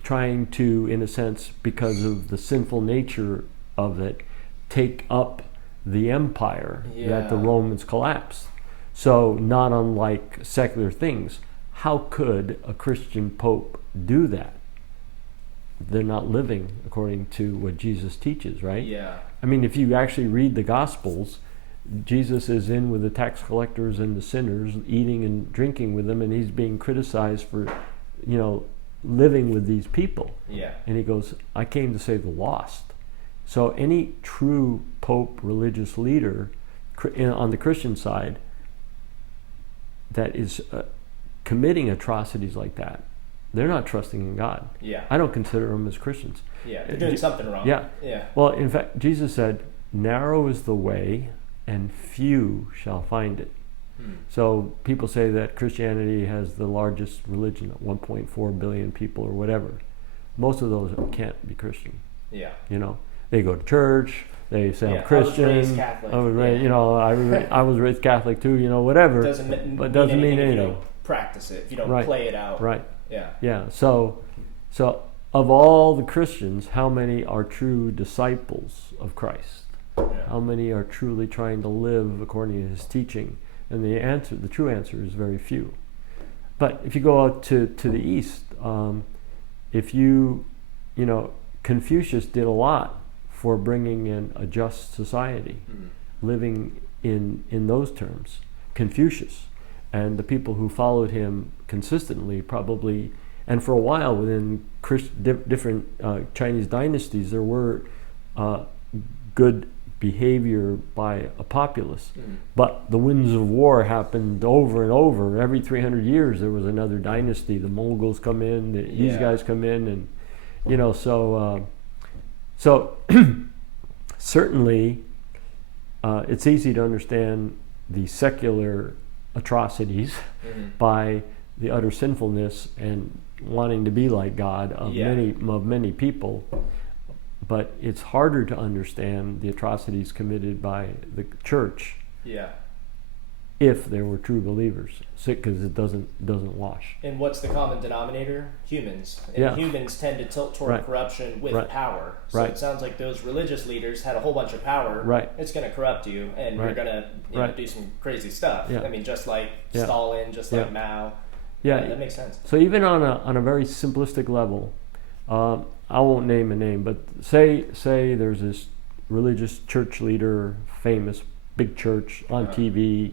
trying to, in a sense, because of the sinful nature of it, take up the empire that the Romans collapsed. So not unlike secular things, how could a Christian pope do that? They're not living according to what Jesus teaches, right? Yeah. I mean, if you actually read the Gospels, Jesus is in with the tax collectors and the sinners, eating and drinking with them, and he's being criticized for, living with these people. Yeah. And he goes, I came to save the lost. So any true pope, religious leader on the Christian side that is committing atrocities like that, they're not trusting in God. Yeah. I don't consider them as Christians. Yeah, they're doing something wrong. Yeah. Yeah. Well, in fact, Jesus said, narrow is the way and few shall find it. So people say that Christianity has the largest religion, 1.4 billion people or whatever. Most of those can't be Christian. Yeah. They go to church, they say I'm Christian. I was raised Catholic. I was raised Catholic too, whatever. Doesn't mean anything. If you don't practice it, if you don't play it out. Right. Yeah. Yeah. So of all the Christians, how many are true disciples of Christ? Yeah. How many are truly trying to live according to his teaching? And the true answer is very few. But if you go out to the east, Confucius did a lot for bringing in a just society, living in those terms. Confucius and the people who followed him consistently probably, and for a while within different Chinese dynasties, there were good behavior by a populace. But the winds of war happened over and over. Every 300 years there was another dynasty. The Mongols come in, these guys come in, and so certainly it's easy to understand the secular atrocities by the utter sinfulness and wanting to be like God of many people. But it's harder to understand the atrocities committed by the church if there were true believers, because it doesn't wash. And what's the common denominator? Humans. And humans tend to tilt toward corruption with power. So it sounds like those religious leaders had a whole bunch of power. Right. It's going to corrupt you, and you're going to do some crazy stuff. Yeah. I mean, just like Stalin, just like Mao. Yeah, that makes sense. So even on a very simplistic level, I won't name a name, but say there's this religious church leader, famous big church on TV,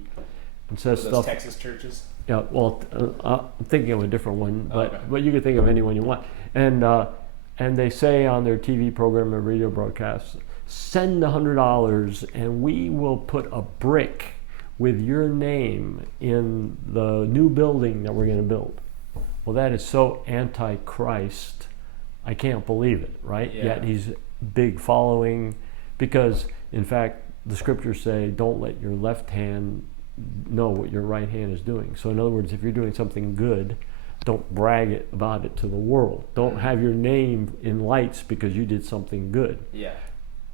and says those stuff. Texas churches. Yeah, well, I'm thinking of a different one, but you could think of anyone you want. And they say on their TV program or radio broadcast, send $100 and we will put a brick with your name in the new building that we're going to build. Well, that is so anti-Christ. I can't believe it, right? Yeah. Yet he's big following, because in fact the scriptures say don't let your left hand know what your right hand is doing. So in other words, if you're doing something good, don't brag about it to the world. Don't have your name in lights because you did something good. Yeah.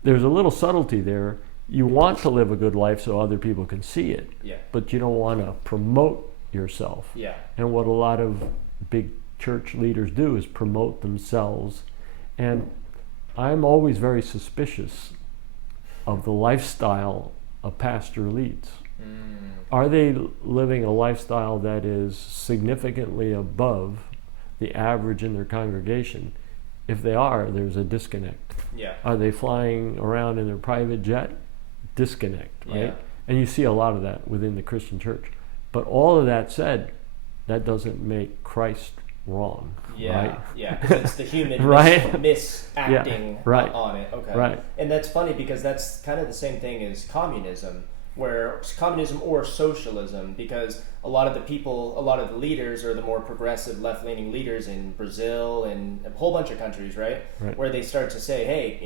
There's a little subtlety there. You want to live a good life so other people can see it, but you don't want to promote yourself. Yeah. And what a lot of big church leaders do is promote themselves. And I'm always very suspicious of the lifestyle a pastor leads. Are they living a lifestyle that is significantly above the average in their congregation? If they are, there's a disconnect. Yeah. Are they flying around in their private jet? Disconnect, right? Yeah. And you see a lot of that within the Christian church. But all of that said, that doesn't make Christ wrong. Yeah, right? yeah, because it's the human Right. misacting right. on it. Okay. Right. And that's funny because that's kind of the same thing as communism, where communism or socialism, because a lot of the leaders are the more progressive left-leaning leaders in Brazil and a whole bunch of countries, right? Where they start to say, hey,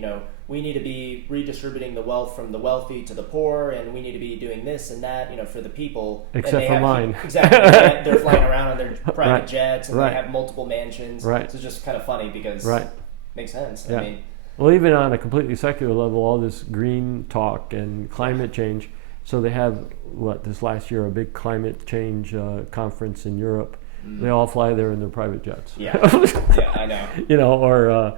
we need to be redistributing the wealth from the wealthy to the poor, and we need to be doing this and that, for the people. Except for mine. Exactly. They're flying around on their private Right. jets, and Right. they have multiple mansions. Right. So it's just kind of funny because Right. makes sense. Yeah. I mean, Well, even on a completely secular level, all this green talk and climate change. So they have, this last year, a big climate change conference in Europe. They all fly there in their private jets. yeah, yeah, I know. Or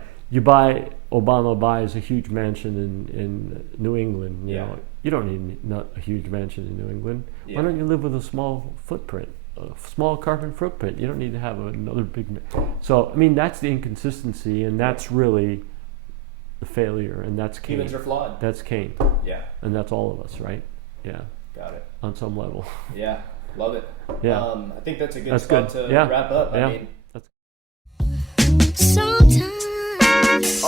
Obama buys a huge mansion in New England. You know, you don't need not a huge mansion in New England. Yeah. Why don't you live with a small footprint, a small carbon footprint? You don't need to have another big. So I mean, that's the inconsistency, and that's really the failure, and that's Cain. Humans are flawed. That's Cain. Yeah. And that's all of us, right? Yeah. Got it. On some level. Yeah. Love it. Yeah. I think that's a good That's spot good. to Yeah. wrap up. Yeah. I mean, That's Sometimes